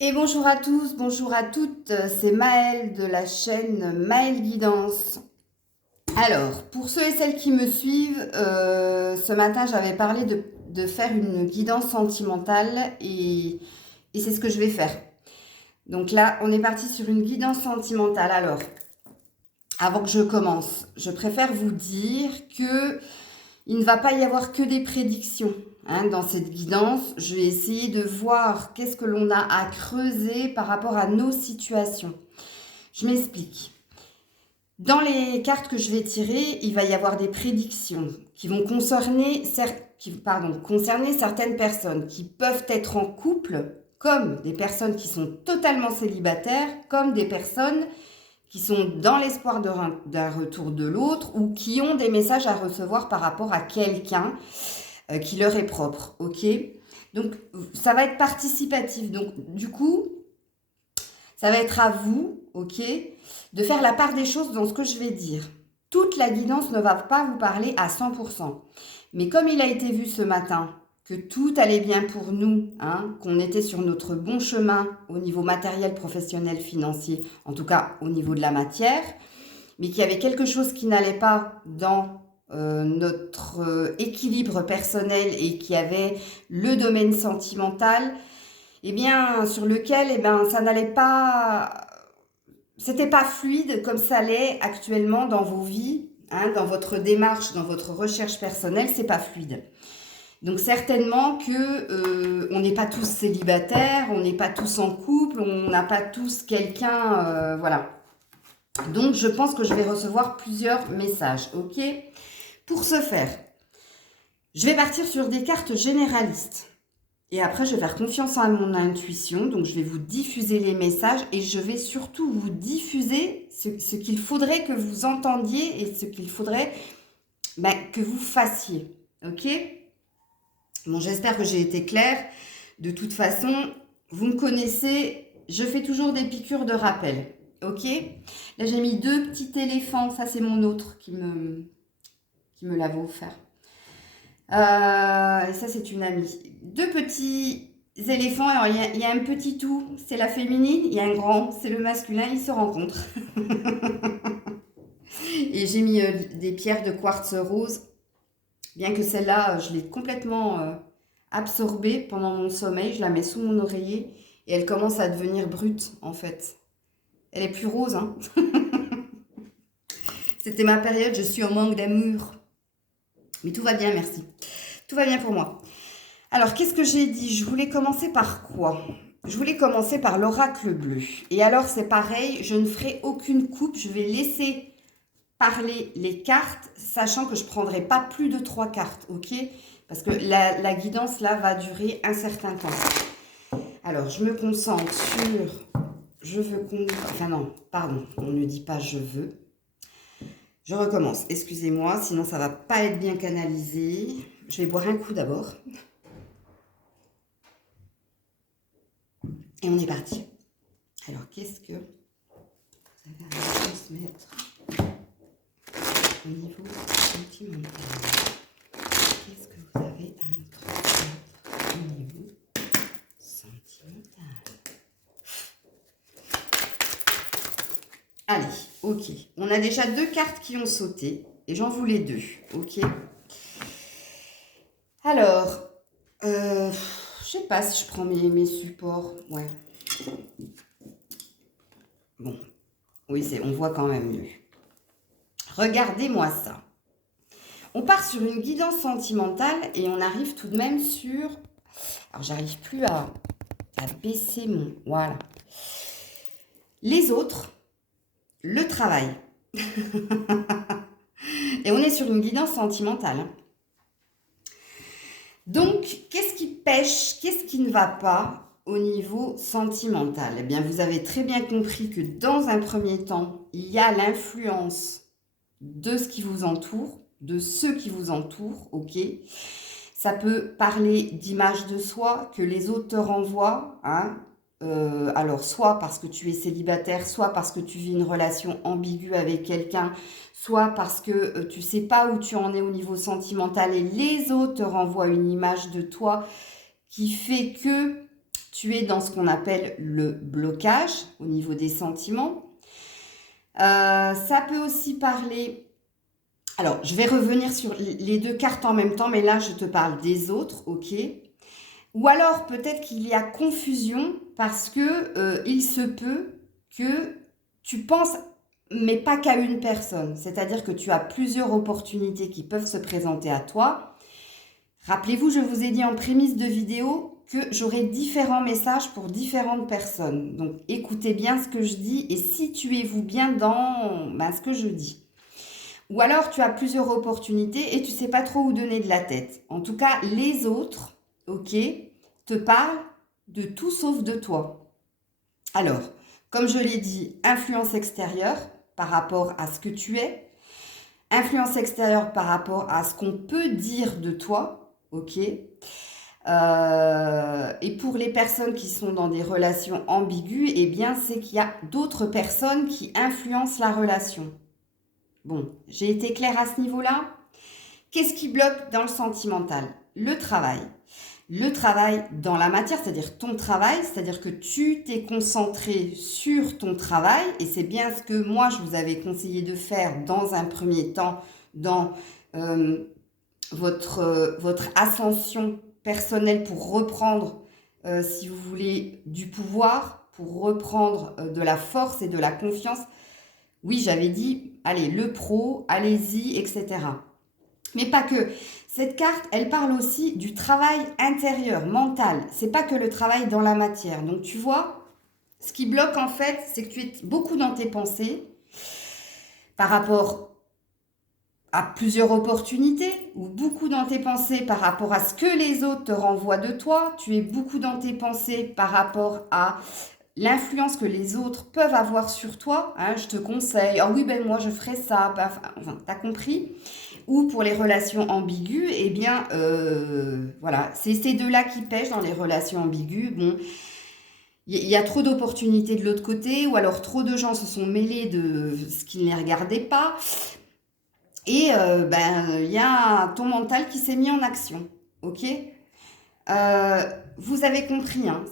Et bonjour à tous, bonjour à toutes, c'est Maëlle de la chaîne Maëlle Guidance. Alors, pour ceux et celles qui me suivent, ce matin j'avais parlé de faire une guidance sentimentale et c'est ce que je vais faire. Donc là, on est parti sur une guidance sentimentale. Alors, avant que je commence, je préfère vous dire que il ne va pas y avoir que des prédictions dans cette guidance. Je vais essayer de voir qu'est-ce que l'on a à creuser par rapport à nos situations. Je m'explique. Dans les cartes que je vais tirer, il va y avoir des prédictions qui vont concerner certaines personnes qui peuvent être en couple, comme des personnes qui sont totalement célibataires, comme des personnes qui sont dans l'espoir d'un retour de l'autre ou qui ont des messages à recevoir par rapport à quelqu'un qui leur est propre, ok? Donc, ça va être participatif. Donc, du coup, ça va être à vous, ok, de faire la part des choses dans ce que je vais dire. Toute la guidance ne va pas vous parler à 100%. Mais comme il a été vu ce matin que tout allait bien pour nous, qu'on était sur notre bon chemin au niveau matériel, professionnel, financier, en tout cas au niveau de la matière, mais qu'il y avait quelque chose qui n'allait pas dans notre équilibre personnel et qui avait le domaine sentimental, eh bien, sur lequel ça n'allait pas, c'était pas fluide comme ça l'est actuellement dans vos vies, dans votre démarche, dans votre recherche personnelle, c'est pas fluide. Donc certainement que on n'est pas tous célibataires, on n'est pas tous en couple, on n'a pas tous quelqu'un, voilà. Donc je pense que je vais recevoir plusieurs messages, ok? Pour ce faire, je vais partir sur des cartes généralistes. Et après, je vais faire confiance à mon intuition. Donc, je vais vous diffuser les messages et je vais surtout vous diffuser ce qu'il faudrait que vous entendiez et ce qu'il faudrait que vous fassiez. Ok? Bon, j'espère que j'ai été claire. De toute façon, vous me connaissez, je fais toujours des piqûres de rappel. Ok? Là, j'ai mis deux petits éléphants. Ça, c'est mon autre qui me l'avait offert. Et ça, c'est une amie. Deux petits éléphants. Alors, il y a un petit tout, c'est la féminine. Il y a un grand, c'est le masculin. Ils se rencontrent. Et j'ai mis des pierres de quartz rose. Bien que celle-là, je l'ai complètement absorbée pendant mon sommeil. Je la mets sous mon oreiller. Et elle commence à devenir brute, en fait. Elle est plus rose, hein. C'était ma période, je suis en manque d'amour. Mais tout va bien, merci. Tout va bien pour moi. Alors, qu'est-ce que j'ai dit? Je voulais commencer par quoi? Je voulais commencer par l'oracle bleu. Et alors, c'est pareil, je ne ferai aucune coupe. Je vais laisser parler les cartes, sachant que je ne prendrai pas plus de 3 cartes, ok? Parce que la guidance, là, va durer un certain temps. Alors, je me concentre sur... Je veux qu'on... Enfin non, pardon, on ne dit pas je veux. Je recommence, excusez-moi, sinon ça ne va pas être bien canalisé. Je vais boire un coup d'abord. Et on est parti. Alors, qu'est-ce que vous avez à transmettre au niveau sentimental? Qu'est-ce que vous avez à nous transmettre au niveau sentimental? Allez, ok. On a déjà 2 cartes qui ont sauté et j'en voulais 2, ok? Alors, je sais pas si je prends mes supports. Ouais. Bon, oui, on voit quand même mieux. Regardez-moi ça. On part sur une guidance sentimentale et on arrive tout de même sur... Alors, j'arrive plus à baisser mon... Voilà. Les autres, le travail. Et on est sur une guidance sentimentale. Donc, qu'est-ce qui pêche? Qu'est-ce qui ne va pas au niveau sentimental? Eh bien, vous avez très bien compris que dans un premier temps, il y a l'influence de ce qui vous entoure, de ceux qui vous entourent, ok? Ça peut parler d'image de soi que les autres te renvoient, alors soit parce que tu es célibataire, soit parce que tu vis une relation ambiguë avec quelqu'un, soit parce que tu sais pas où tu en es au niveau sentimental et les autres te renvoient une image de toi qui fait que tu es dans ce qu'on appelle le blocage au niveau des sentiments. Ça peut aussi parler... Alors, je vais revenir sur les deux cartes en même temps, mais là, je te parle des autres, ok? Ou alors, peut-être qu'il y a confusion parce que il se peut que tu penses, mais pas qu'à une personne. C'est-à-dire que tu as plusieurs opportunités qui peuvent se présenter à toi. Rappelez-vous, je vous ai dit en prémisse de vidéo que j'aurai différents messages pour différentes personnes. Donc, écoutez bien ce que je dis et situez-vous bien dans ce que je dis. Ou alors, tu as plusieurs opportunités et tu ne sais pas trop où donner de la tête. En tout cas, les autres, ok, te parlent de tout sauf de toi. Alors, comme je l'ai dit, influence extérieure par rapport à ce que tu es. Influence extérieure par rapport à ce qu'on peut dire de toi, ok. Et pour les personnes qui sont dans des relations ambiguës, eh bien, c'est qu'il y a d'autres personnes qui influencent la relation. Bon, j'ai été claire à ce niveau-là. Qu'est-ce qui bloque dans le sentimental? Le travail. Le travail dans la matière, c'est-à-dire ton travail, c'est-à-dire que tu t'es concentré sur ton travail et c'est bien ce que moi je vous avais conseillé de faire dans un premier temps dans votre ascension personnelle pour reprendre, si vous voulez, du pouvoir, pour reprendre de la force et de la confiance. Oui, j'avais dit, allez, le pro, allez-y, etc. Mais pas que. Cette carte, elle parle aussi du travail intérieur, mental. C'est pas que le travail dans la matière. Donc, tu vois, ce qui bloque, en fait, c'est que tu es beaucoup dans tes pensées par rapport à plusieurs opportunités ou beaucoup dans tes pensées par rapport à ce que les autres te renvoient de toi. Tu es beaucoup dans tes pensées par rapport à l'influence que les autres peuvent avoir sur toi. Hein, je te conseille, ah oui, ben moi je ferai ça. Enfin, t'as compris? Ou pour les relations ambiguës, eh bien, voilà, c'est ces deux-là qui pêchent dans les relations ambiguës. Bon, il y a trop d'opportunités de l'autre côté, ou alors trop de gens se sont mêlés de ce qui ne les regardait pas. Et il y a ton mental qui s'est mis en action, ok? Vous avez compris, hein,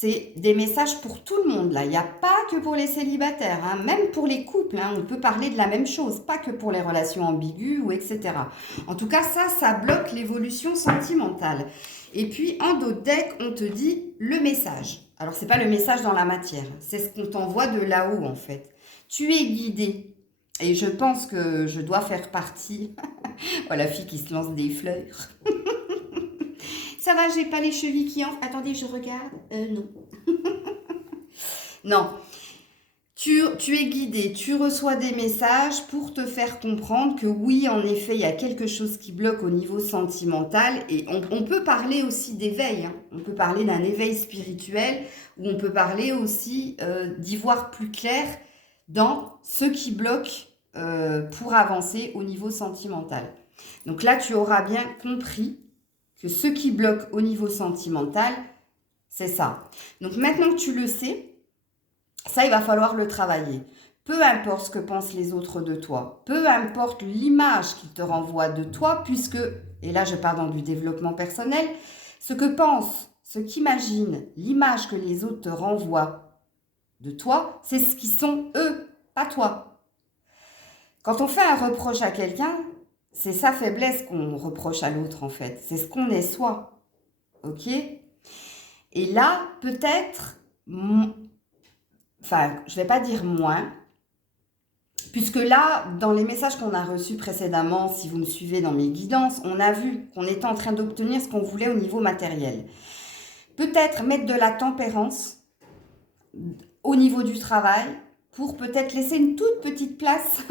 c'est des messages pour tout le monde là. Il n'y a pas que pour les célibataires, hein, même pour les couples, hein, on peut parler de la même chose, pas que pour les relations ambiguës ou etc. En tout cas, ça bloque l'évolution sentimentale. Et puis en d'autres decks, on te dit le message. Alors c'est pas le message dans la matière, c'est ce qu'on t'envoie de là-haut en fait. Tu es guidé. Et je pense que je dois faire partie. Oh, la fille qui se lance des fleurs. Ça va, j'ai pas les chevilles qui enflent. Attendez, je regarde. Non. Non. Tu es guidé, tu reçois des messages pour te faire comprendre que oui, en effet, il y a quelque chose qui bloque au niveau sentimental. Et on peut parler aussi d'éveil. Hein. On peut parler d'un éveil spirituel ou on peut parler aussi d'y voir plus clair dans ce qui bloque pour avancer au niveau sentimental. Donc là, tu auras bien compris que ce qui bloque au niveau sentimental, c'est ça. Donc maintenant que tu le sais, ça, il va falloir le travailler. Peu importe ce que pensent les autres de toi, peu importe l'image qu'ils te renvoient de toi, puisque, et là je parle dans du développement personnel, ce que pensent, ce qu'imaginent, l'image que les autres te renvoient de toi, c'est ce qui sont eux, pas toi. Quand on fait un reproche à quelqu'un, c'est sa faiblesse qu'on reproche à l'autre en fait. C'est ce qu'on est soi. Ok? Et là, peut-être, enfin, je ne vais pas dire moins, puisque là, dans les messages qu'on a reçus précédemment, si vous me suivez dans mes guidances, on a vu qu'on était en train d'obtenir ce qu'on voulait au niveau matériel. Peut-être mettre de la tempérance au niveau du travail, pour peut-être laisser une toute petite place.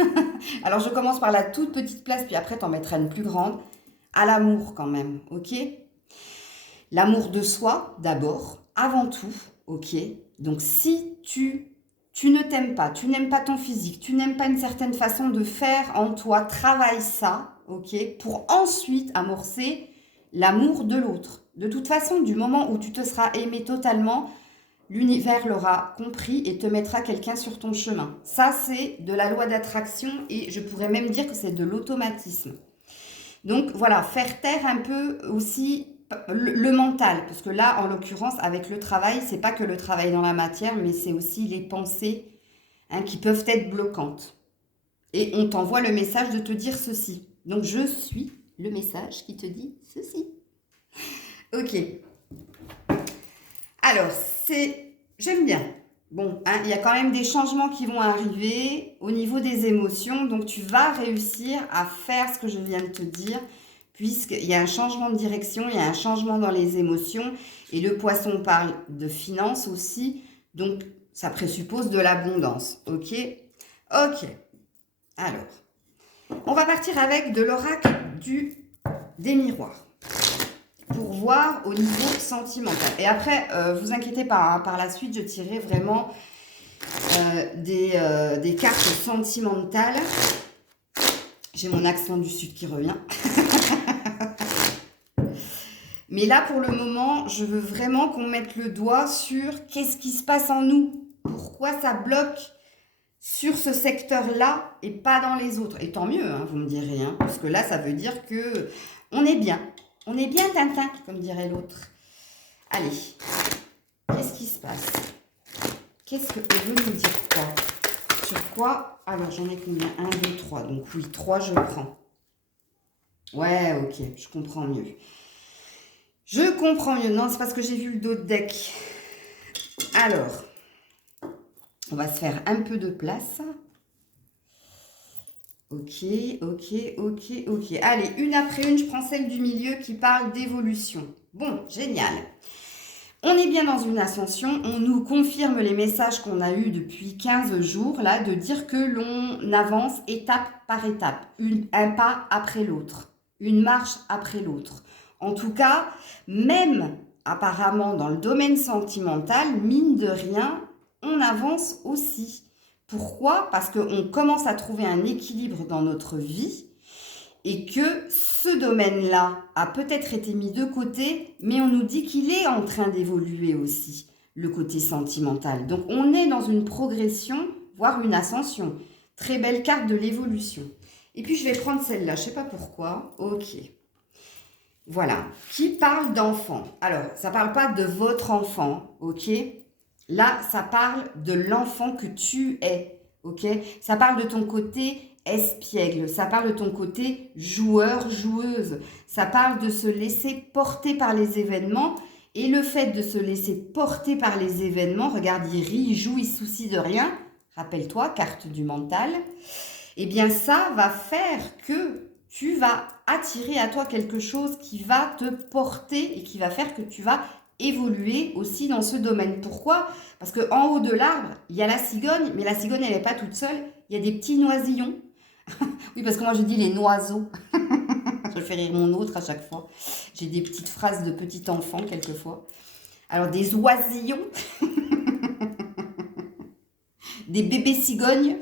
Alors, je commence par la toute petite place, puis après, t'en mettras une plus grande. À l'amour quand même, ok? L'amour de soi, d'abord, avant tout, ok? Donc, si tu ne t'aimes pas, tu n'aimes pas ton physique, tu n'aimes pas une certaine façon de faire en toi, travaille ça, ok? Pour ensuite amorcer l'amour de l'autre. De toute façon, du moment où tu te seras aimé totalement, l'univers l'aura compris et te mettra quelqu'un sur ton chemin. Ça, c'est de la loi d'attraction et je pourrais même dire que c'est de l'automatisme. Donc voilà, faire taire un peu aussi le mental, parce que là, en l'occurrence, avec le travail, c'est pas que le travail dans la matière, mais c'est aussi les pensées qui peuvent être bloquantes. Et on t'envoie le message de te dire ceci. Donc, je suis le message qui te dit ceci. Ok. Alors, j'aime bien. Bon, il y a quand même des changements qui vont arriver au niveau des émotions. Donc, tu vas réussir à faire ce que je viens de te dire, puisqu'il y a un changement de direction, il y a un changement dans les émotions. Et le poisson parle de finances aussi. Donc, ça présuppose de l'abondance. Ok? Ok. Alors, on va partir avec de l'oracle des miroirs pour voir au niveau sentimental. Et après, vous inquiétez pas, hein, par la suite, je tirerai vraiment des cartes sentimentales. J'ai mon accent du Sud qui revient. Mais là, pour le moment, je veux vraiment qu'on mette le doigt sur qu'est-ce qui se passe en nous. Pourquoi ça bloque sur ce secteur-là et pas dans les autres. Et tant mieux, hein, vous me direz, hein, parce que là, ça veut dire que on est bien. On est bien Tintin, comme dirait l'autre. Allez, qu'est-ce qui se passe? Qu'est-ce que veut nous dire quoi? Sur quoi? Alors, j'en ai combien? 1, 2, 3. Donc oui, 3, je prends. Ouais, ok, je comprends mieux. Je comprends mieux. Non, c'est parce que j'ai vu le dos de deck. Alors, on va se faire un peu de place. Ok, ok, ok, ok. Allez, une après une, je prends celle du milieu qui parle d'évolution. Bon, génial. On est bien dans une ascension. On nous confirme les messages qu'on a eus depuis 15 jours, là, de dire que l'on avance étape par étape, un pas après l'autre, une marche après l'autre. En tout cas, même apparemment dans le domaine sentimental, mine de rien, on avance aussi. Pourquoi? Parce qu'on commence à trouver un équilibre dans notre vie et que ce domaine-là a peut-être été mis de côté, mais on nous dit qu'il est en train d'évoluer aussi, le côté sentimental. Donc on est dans une progression, voire une ascension. Très belle carte de l'évolution. Et puis je vais prendre celle-là, je ne sais pas pourquoi. Ok. Voilà. Qui parle d'enfant? Alors, ça ne parle pas de votre enfant, ok? Là, ça parle de l'enfant que tu es, ok? Ça parle de ton côté espiègle, ça parle de ton côté joueur, joueuse. Ça parle de se laisser porter par les événements. Et le fait de se laisser porter par les événements, regarde, il rit, il joue, il se soucie de rien. Rappelle-toi, carte du mental. Eh bien, ça va faire que tu vas attirer à toi quelque chose qui va te porter et qui va faire que tu vas évoluer aussi dans ce domaine. Pourquoi? Parce qu'en haut de l'arbre, il y a la cigogne, mais la cigogne, elle n'est pas toute seule. Il y a des petits noisillons. Oui, parce que moi, je dis les noiseaux. Je fais rire mon autre à chaque fois. J'ai des petites phrases de petit enfant, quelquefois. Alors, des oisillons. Des bébés cigognes.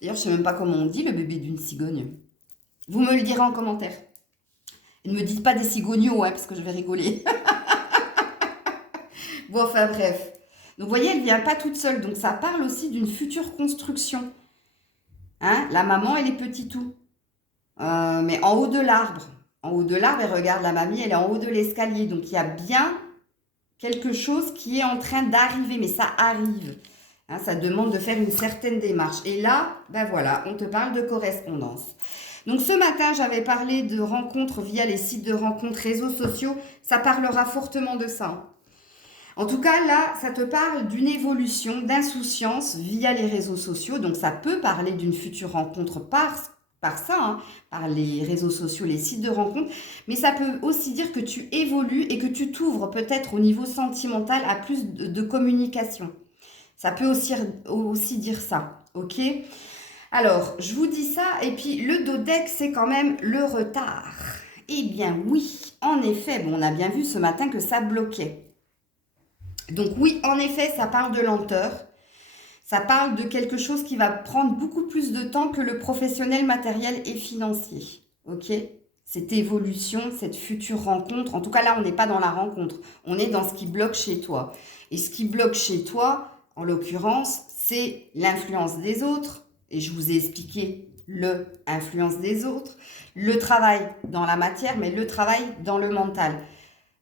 D'ailleurs, je ne sais même pas comment on dit le bébé d'une cigogne. Vous me le direz en commentaire. Et ne me dites pas des cigognos, hein, parce que je vais rigoler. Bon, enfin bref. Donc, vous voyez, elle ne vient pas toute seule. Donc, ça parle aussi d'une future construction. Hein, la maman et les petits tout. Mais en haut de l'arbre. En haut de l'arbre, elle regarde la mamie, elle est en haut de l'escalier. Donc, il y a bien quelque chose qui est en train d'arriver. Mais ça arrive. Hein, ça demande de faire une certaine démarche. Et là, ben voilà, on te parle de correspondance. Donc ce matin, j'avais parlé de rencontres via les sites de rencontres, réseaux sociaux. Ça parlera fortement de ça. En tout cas, là, ça te parle d'une évolution, d'insouciance via les réseaux sociaux. Donc ça peut parler d'une future rencontre par ça, hein, par les réseaux sociaux, les sites de rencontres. Mais ça peut aussi dire que tu évolues et que tu t'ouvres peut-être au niveau sentimental à plus de communication. Ça peut aussi dire ça, ok? Alors, je vous dis ça, et puis le dos deck, c'est quand même le retard. Eh bien oui, en effet, bon, on a bien vu ce matin que ça bloquait. Donc oui, en effet, ça parle de lenteur. Ça parle de quelque chose qui va prendre beaucoup plus de temps que le professionnel, matériel et financier, ok? Cette évolution, cette future rencontre, en tout cas là, on n'est pas dans la rencontre, on est dans ce qui bloque chez toi. Et ce qui bloque chez toi, en l'occurrence, c'est l'influence des autres. Et je vous ai expliqué l'influence des autres. Le travail dans la matière, mais le travail dans le mental.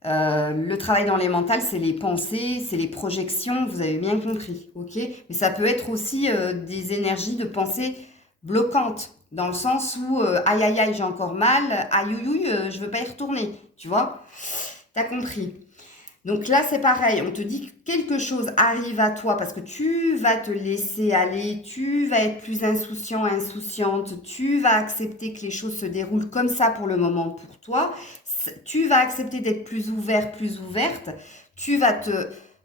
Le travail dans les mentales, c'est les pensées, c'est les projections, vous avez bien compris, ok? Mais ça peut être aussi des énergies de pensée bloquantes, dans le sens où aïe aïe aïe, j'ai encore mal, aïe aïe aïe, je veux pas y retourner, tu vois? T'as compris? Donc là, c'est pareil, on te dit que quelque chose arrive à toi parce que tu vas te laisser aller, tu vas être plus insouciant, insouciante, tu vas accepter que les choses se déroulent comme ça pour le moment pour toi, tu vas accepter d'être plus ouvert, plus ouverte, tu vas te,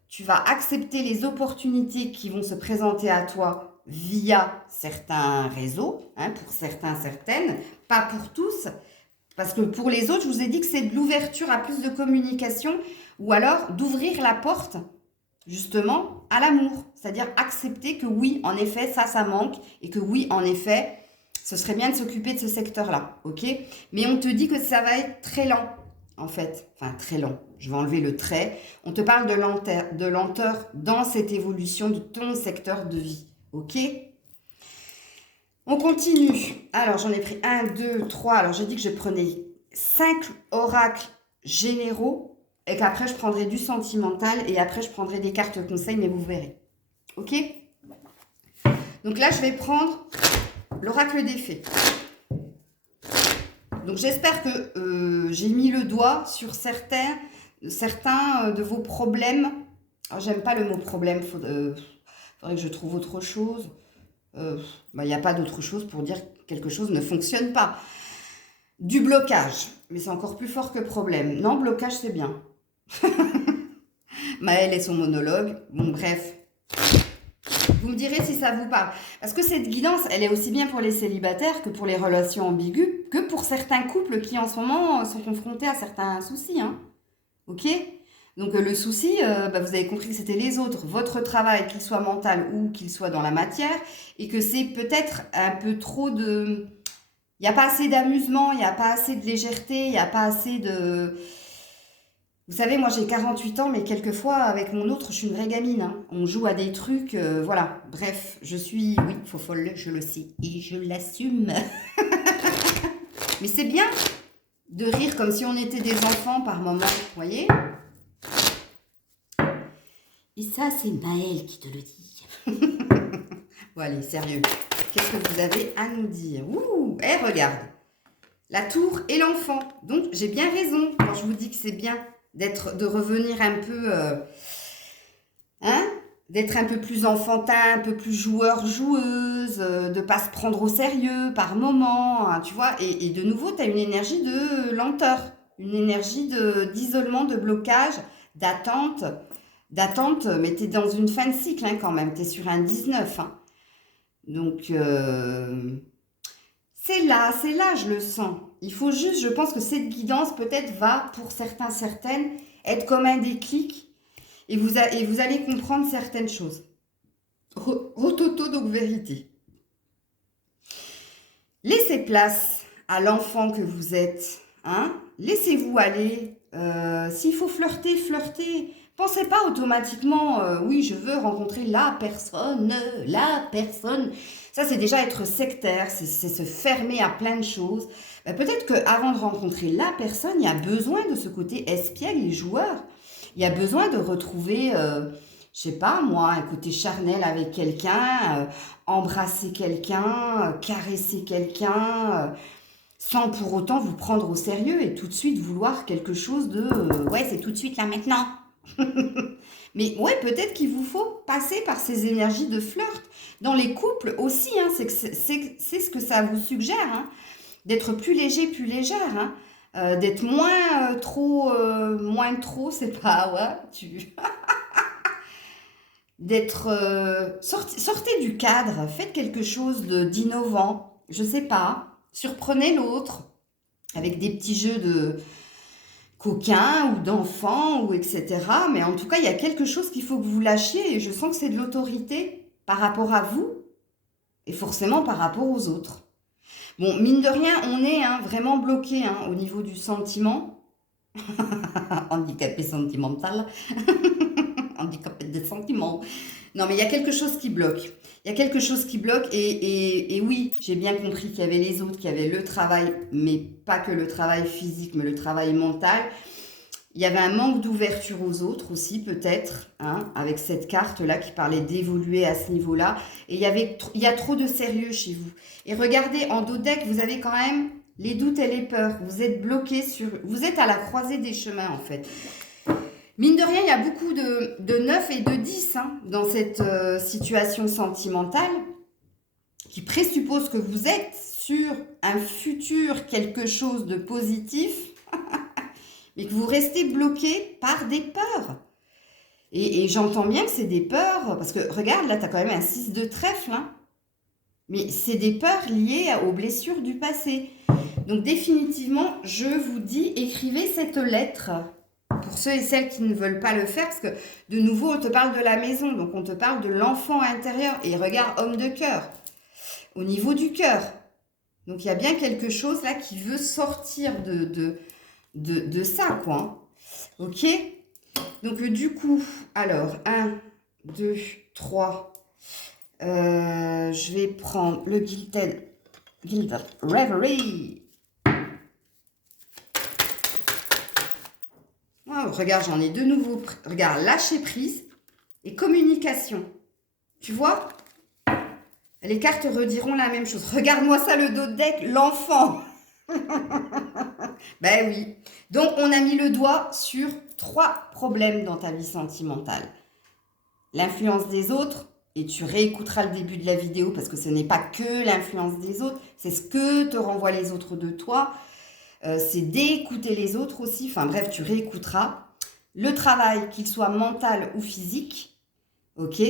tu vas accepter les opportunités qui vont se présenter à toi via certains réseaux, hein, pour certains, certaines, pas pour tous, parce que pour les autres, je vous ai dit que c'est de l'ouverture à plus de communication ou alors d'ouvrir la porte justement à l'amour. C'est-à-dire accepter que oui, en effet, ça manque et que oui, en effet, ce serait bien de s'occuper de ce secteur-là. Ok? Mais on te dit que ça va être très lent, en fait. Enfin, très lent. Je vais enlever le trait. On te parle de lenteur dans cette évolution de ton secteur de vie. Ok? On continue. Alors, j'en ai pris 1, 2, 3. Alors, j'ai dit que je prenais 5 oracles généraux et qu'après, je prendrai du sentimental et après, je prendrai des cartes conseils, mais vous verrez. Ok? Donc là, je vais prendre l'oracle des fées. Donc, j'espère que j'ai mis le doigt sur certains de vos problèmes. Alors, j'aime pas le mot problème. Faudrait que je trouve autre chose. Il n'y a pas d'autre chose pour dire que quelque chose ne fonctionne pas. Du blocage, mais c'est encore plus fort que problème. Non, blocage, c'est bien. Maëlle et son monologue. Bon, bref. Vous me direz si ça vous parle. Parce que cette guidance, elle est aussi bien pour les célibataires que pour les relations ambiguës, que pour certains couples qui, en ce moment, sont confrontés à certains soucis. Hein. Ok ? Donc le souci, vous avez compris que c'était les autres, votre travail, qu'il soit mental ou qu'il soit dans la matière, et que c'est peut-être un peu trop de... Il n'y a pas assez d'amusement, il n'y a pas assez de légèreté, il n'y a pas assez de... Vous savez, moi j'ai 48 ans, mais quelquefois avec mon autre, je suis une vraie gamine. Hein. On joue à des trucs, voilà. Bref, je suis, oui, fofolle, je le sais, et je l'assume. Mais c'est bien de rire comme si on était des enfants par moment, vous voyez ? Et ça, c'est Maëlle qui te le dit. Bon, allez, sérieux. Qu'est-ce que vous avez à nous dire? Ouh, regarde. La tour et l'enfant. Donc, j'ai bien raison quand je vous dis que c'est bien de revenir un peu... d'être un peu plus enfantin, un peu plus joueur-joueuse, de pas se prendre au sérieux par moment, hein, tu vois. Et de nouveau, tu as une énergie de lenteur, une énergie d'isolement, de blocage, d'attente. Mais tu es dans une fin de cycle hein, quand même, tu es sur un 19. Hein. Donc, c'est là, je le sens. Il faut juste, je pense que cette guidance peut-être va, pour certains, certaines, être comme un déclic et vous allez comprendre certaines choses. Rototo, donc vérité. Laissez place à l'enfant que vous êtes. Hein? Laissez-vous aller. S'il faut flirter, flirtez. Pensez pas automatiquement, oui, je veux rencontrer la personne. Ça, c'est déjà être sectaire, c'est se fermer à plein de choses. Peut-être qu'avant de rencontrer la personne, il y a besoin de ce côté espiègle et joueur. Il y a besoin de retrouver, je sais pas moi, un côté charnel avec quelqu'un, embrasser quelqu'un, caresser quelqu'un, sans pour autant vous prendre au sérieux et tout de suite vouloir quelque chose de ouais, c'est tout de suite là maintenant. Mais ouais, peut-être qu'il vous faut passer par ces énergies de flirt. Dans les couples aussi, hein, c'est ce que ça vous suggère, hein, d'être plus léger, plus légère, hein, d'être moins trop, c'est pas, ouais, d'être, sortez du cadre, faites quelque chose d'innovant, je sais pas, surprenez l'autre avec des petits jeux de coquins ou d'enfants ou etc. Mais en tout cas, il y a quelque chose qu'il faut que vous lâchiez et je sens que c'est de l'autorité par rapport à vous et forcément par rapport aux autres. Bon, mine de rien, on est hein, vraiment bloqué hein, au niveau du sentiment. Handicapé sentimental. Handicapé des sentiments. Non, mais il y a quelque chose qui bloque. Il y a quelque chose qui bloque et oui, j'ai bien compris qu'il y avait les autres, qu'il y avait le travail, mais pas que le travail physique, mais le travail mental. Il y avait un manque d'ouverture aux autres aussi, peut-être, hein, avec cette carte-là qui parlait d'évoluer à ce niveau-là. Et il y a trop de sérieux chez vous. Et regardez, en dos de deck, vous avez quand même les doutes et les peurs. Vous êtes bloqué vous êtes à la croisée des chemins, en fait. Mine de rien, il y a beaucoup de 9 et de 10 hein, dans cette situation sentimentale qui présuppose que vous êtes sur un futur, quelque chose de positif, mais que vous restez bloqué par des peurs. Et j'entends bien que c'est des peurs, parce que regarde, là, tu as quand même un 6 de trèfle, hein, mais c'est des peurs liées aux blessures du passé. Donc définitivement, je vous dis, écrivez cette lettre. Pour ceux et celles qui ne veulent pas le faire, parce que de nouveau, on te parle de la maison, donc on te parle de l'enfant intérieur. Et regarde, homme de cœur, au niveau du cœur. Donc il y a bien quelque chose là qui veut sortir de ça, quoi. Hein. Ok? Donc du coup, alors, 1, 2, 3. Je vais prendre le Gilded Reverie. Oh, regarde, j'en ai de nouveau. Regarde, lâcher prise et communication. Tu vois? Les cartes rediront la même chose. Regarde-moi ça, le dos de deck, l'enfant. Ben oui. Donc, on a mis le doigt sur 3 problèmes dans ta vie sentimentale. L'influence des autres, et tu réécouteras le début de la vidéo parce que ce n'est pas que l'influence des autres, c'est ce que te renvoient les autres de toi. C'est d'écouter les autres aussi. Enfin bref, tu réécouteras. Le travail, qu'il soit mental ou physique. Ok.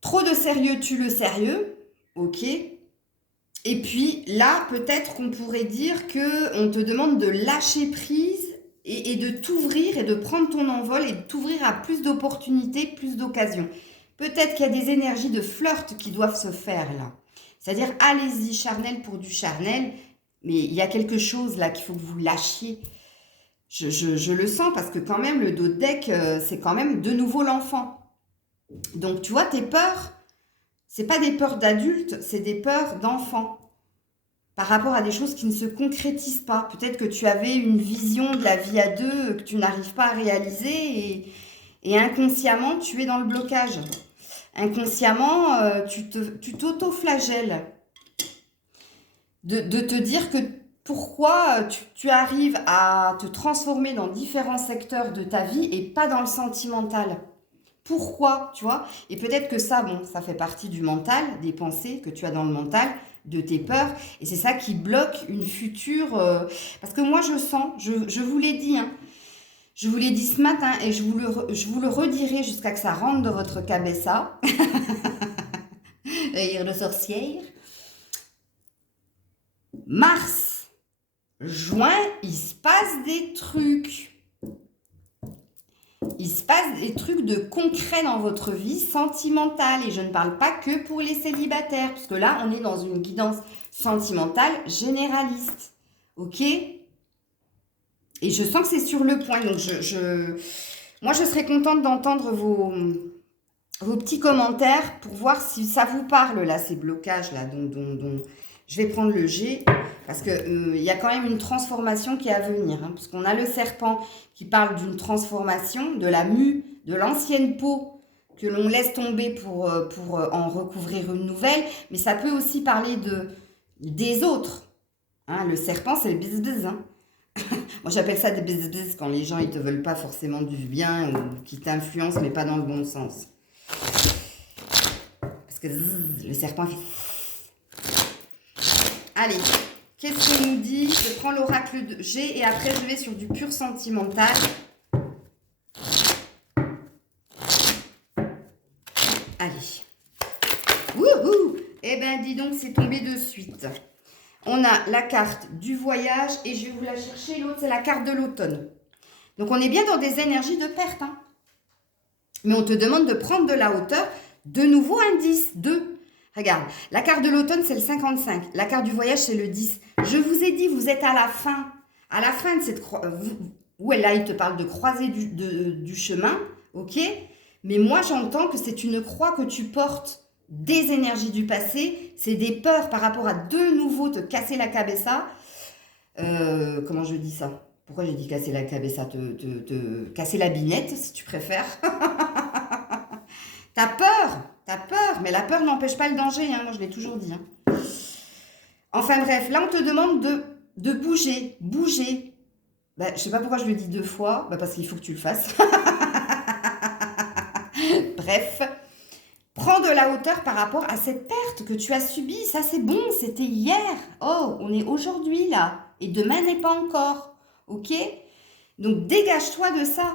Trop de sérieux tue le sérieux. Ok. Et puis là, peut-être qu'on pourrait dire qu'on te demande de lâcher prise et de t'ouvrir et de prendre ton envol et de t'ouvrir à plus d'opportunités, plus d'occasions. Peut-être qu'il y a des énergies de flirt qui doivent se faire là. C'est-à-dire, allez-y, charnel pour du charnel. Mais il y a quelque chose là qu'il faut que vous lâchiez. Je le sens parce que quand même, le dos de deck, c'est quand même de nouveau l'enfant. Donc, tu vois, tes peurs, c'est pas des peurs d'adultes, c'est des peurs d'enfants. Par rapport à des choses qui ne se concrétisent pas. Peut-être que tu avais une vision de la vie à deux que tu n'arrives pas à réaliser et inconsciemment, tu es dans le blocage. Inconsciemment, tu t'auto-flagelles. De te dire que pourquoi tu arrives à te transformer dans différents secteurs de ta vie et pas dans le sentimental. Pourquoi, tu vois? Et peut-être que ça, bon, ça fait partie du mental, des pensées que tu as dans le mental, de tes peurs. Et c'est ça qui bloque une future... parce que moi, je sens, je vous l'ai dit, hein, je vous l'ai dit ce matin et je vous le redirai jusqu'à que ça rentre dans votre cabessa. Rire de sorcière. Mars, juin, il se passe des trucs. Il se passe des trucs de concret dans votre vie sentimentale. Et je ne parle pas que pour les célibataires. Parce que là, on est dans une guidance sentimentale généraliste. Ok? Et je sens que c'est sur le point. Donc, moi, je serais contente d'entendre vos petits commentaires pour voir si ça vous parle, là, ces blocages-là. dont je vais prendre le G. Parce qu'il y a quand même une transformation qui est à venir. Hein, parce qu'on a le serpent qui parle d'une transformation, de la mue, de l'ancienne peau que l'on laisse tomber pour en recouvrir une nouvelle. Mais ça peut aussi parler des autres. Hein, le serpent, c'est le bis-bis. Hein. Moi, j'appelle ça des bis-bis quand les gens ils te veulent pas forcément du bien ou qui t'influencent, mais pas dans le bon sens. Parce que le serpent fait... Allez, qu'est-ce qu'on nous dit? Je prends l'oracle de G et après je vais sur du pur sentimental. Allez. Wouhou! Eh ben dis donc, c'est tombé de suite. On a la carte du voyage et je vais vous la chercher. L'autre, c'est la carte de l'automne. Donc on est bien dans des énergies de perte. Hein. Mais on te demande de prendre de la hauteur. De nouveau un 10, 2. Regarde, la carte de l'automne, c'est le 55. La carte du voyage, c'est le 10. Je vous ai dit, vous êtes à la fin. À la fin de cette... Où là, il te parle de croisée du chemin, ok? Mais moi, j'entends que c'est une croix que tu portes des énergies du passé. C'est des peurs par rapport à de nouveau te casser la cabessa. Comment je dis ça? Pourquoi j'ai dit casser la cabessa? Casser la binette, si tu préfères. T'as peur, mais la peur n'empêche pas le danger, hein, moi je l'ai toujours dit. Hein. Enfin bref, là on te demande de bouger, bouger. Ben, je sais pas pourquoi je le dis 2 fois, ben, parce qu'il faut que tu le fasses. Bref, prends de la hauteur par rapport à cette perte que tu as subie. Ça c'est bon, c'était hier. Oh, on est aujourd'hui là, et demain n'est pas encore, ok? Donc dégage-toi de ça.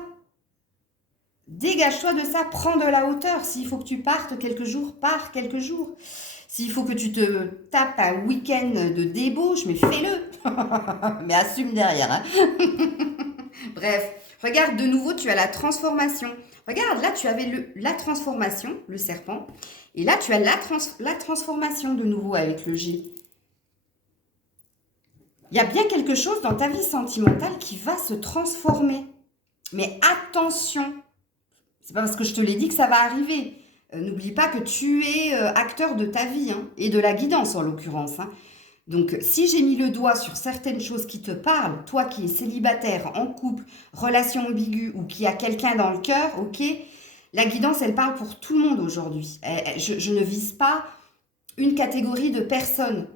Dégage-toi de ça, prends de la hauteur. S'il faut que tu partes quelques jours, pars quelques jours. S'il faut que tu te tapes un week-end de débauche, mais fais-le. Mais assume derrière. Hein. Bref, regarde de nouveau, tu as la transformation. Regarde, là tu avais la transformation, le serpent. Et là tu as la transformation de nouveau avec le G. Il y a bien quelque chose dans ta vie sentimentale qui va se transformer. Mais attention! C'est pas parce que je te l'ai dit que ça va arriver. N'oublie pas que tu es acteur de ta vie, hein, et de la guidance en l'occurrence. Hein. Donc, si j'ai mis le doigt sur certaines choses qui te parlent, toi qui es célibataire, en couple, relation ambiguë ou qui a quelqu'un dans le cœur, ok, la guidance, elle parle pour tout le monde aujourd'hui. Je ne vise pas une catégorie de personnes.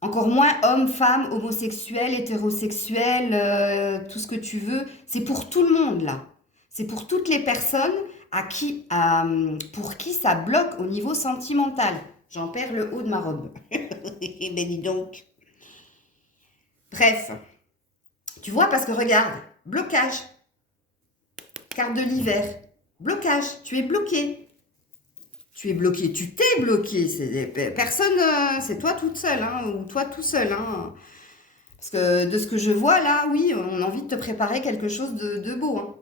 Encore moins hommes, femmes, homosexuels, hétérosexuels, tout ce que tu veux. C'est pour tout le monde, là. C'est pour toutes les personnes pour qui ça bloque au niveau sentimental. J'en perds le haut de ma robe. Mais dis donc. Bref. Tu vois, parce que regarde, blocage. Carte de l'hiver. Blocage. Tu es bloqué. Tu es bloqué. Tu t'es bloqué. Personne, c'est toi toute seule, hein, ou toi tout seul. Hein. Parce que de ce que je vois là, oui, on a envie de te préparer quelque chose de beau. Hein.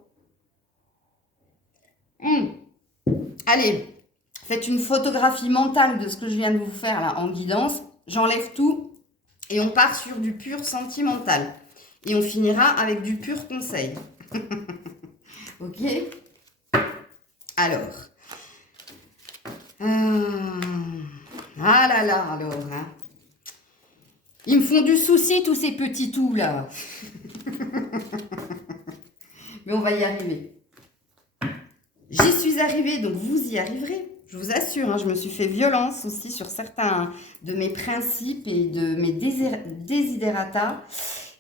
Allez, faites une photographie mentale de ce que je viens de vous faire là en guidance. J'enlève tout et on part sur du pur sentimental. Et on finira avec du pur conseil. Ok? Alors. Ah là là, alors. Hein. Ils me font du souci tous ces petits tout là. Mais on va y arriver. J'y suis arrivée, donc vous y arriverez. Je vous assure, hein, je me suis fait violence aussi sur certains de mes principes et de mes desiderata.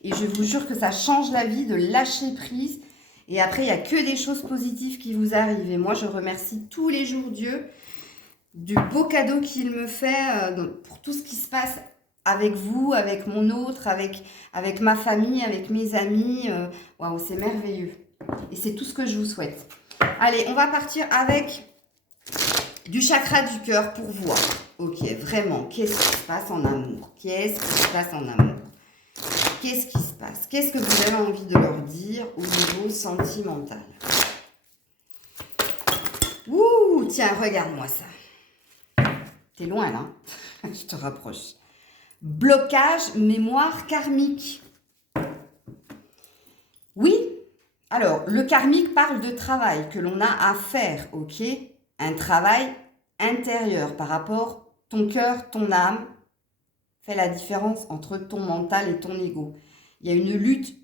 Et je vous jure que ça change la vie de lâcher prise. Et après, il n'y a que des choses positives qui vous arrivent. Et moi, je remercie tous les jours Dieu du beau cadeau qu'il me fait pour tout ce qui se passe avec vous, avec mon autre, avec ma famille, avec mes amis. Waouh, c'est merveilleux. Et c'est tout ce que je vous souhaite. Allez, on va partir avec du chakra du cœur pour voir. Ok, vraiment, qu'est-ce qui se passe en amour? Qu'est-ce qui se passe en amour? Qu'est-ce qui se passe? Qu'est-ce que vous avez envie de leur dire au niveau sentimental? Ouh, tiens, regarde-moi ça. T'es loin, là. Je te rapproche. Blocage, mémoire karmique. Oui. Alors, le karmique parle de travail que l'on a à faire, ok? Un travail intérieur par rapport ton cœur, ton âme. Fait la différence entre ton mental et ton ego. Il y a une lutte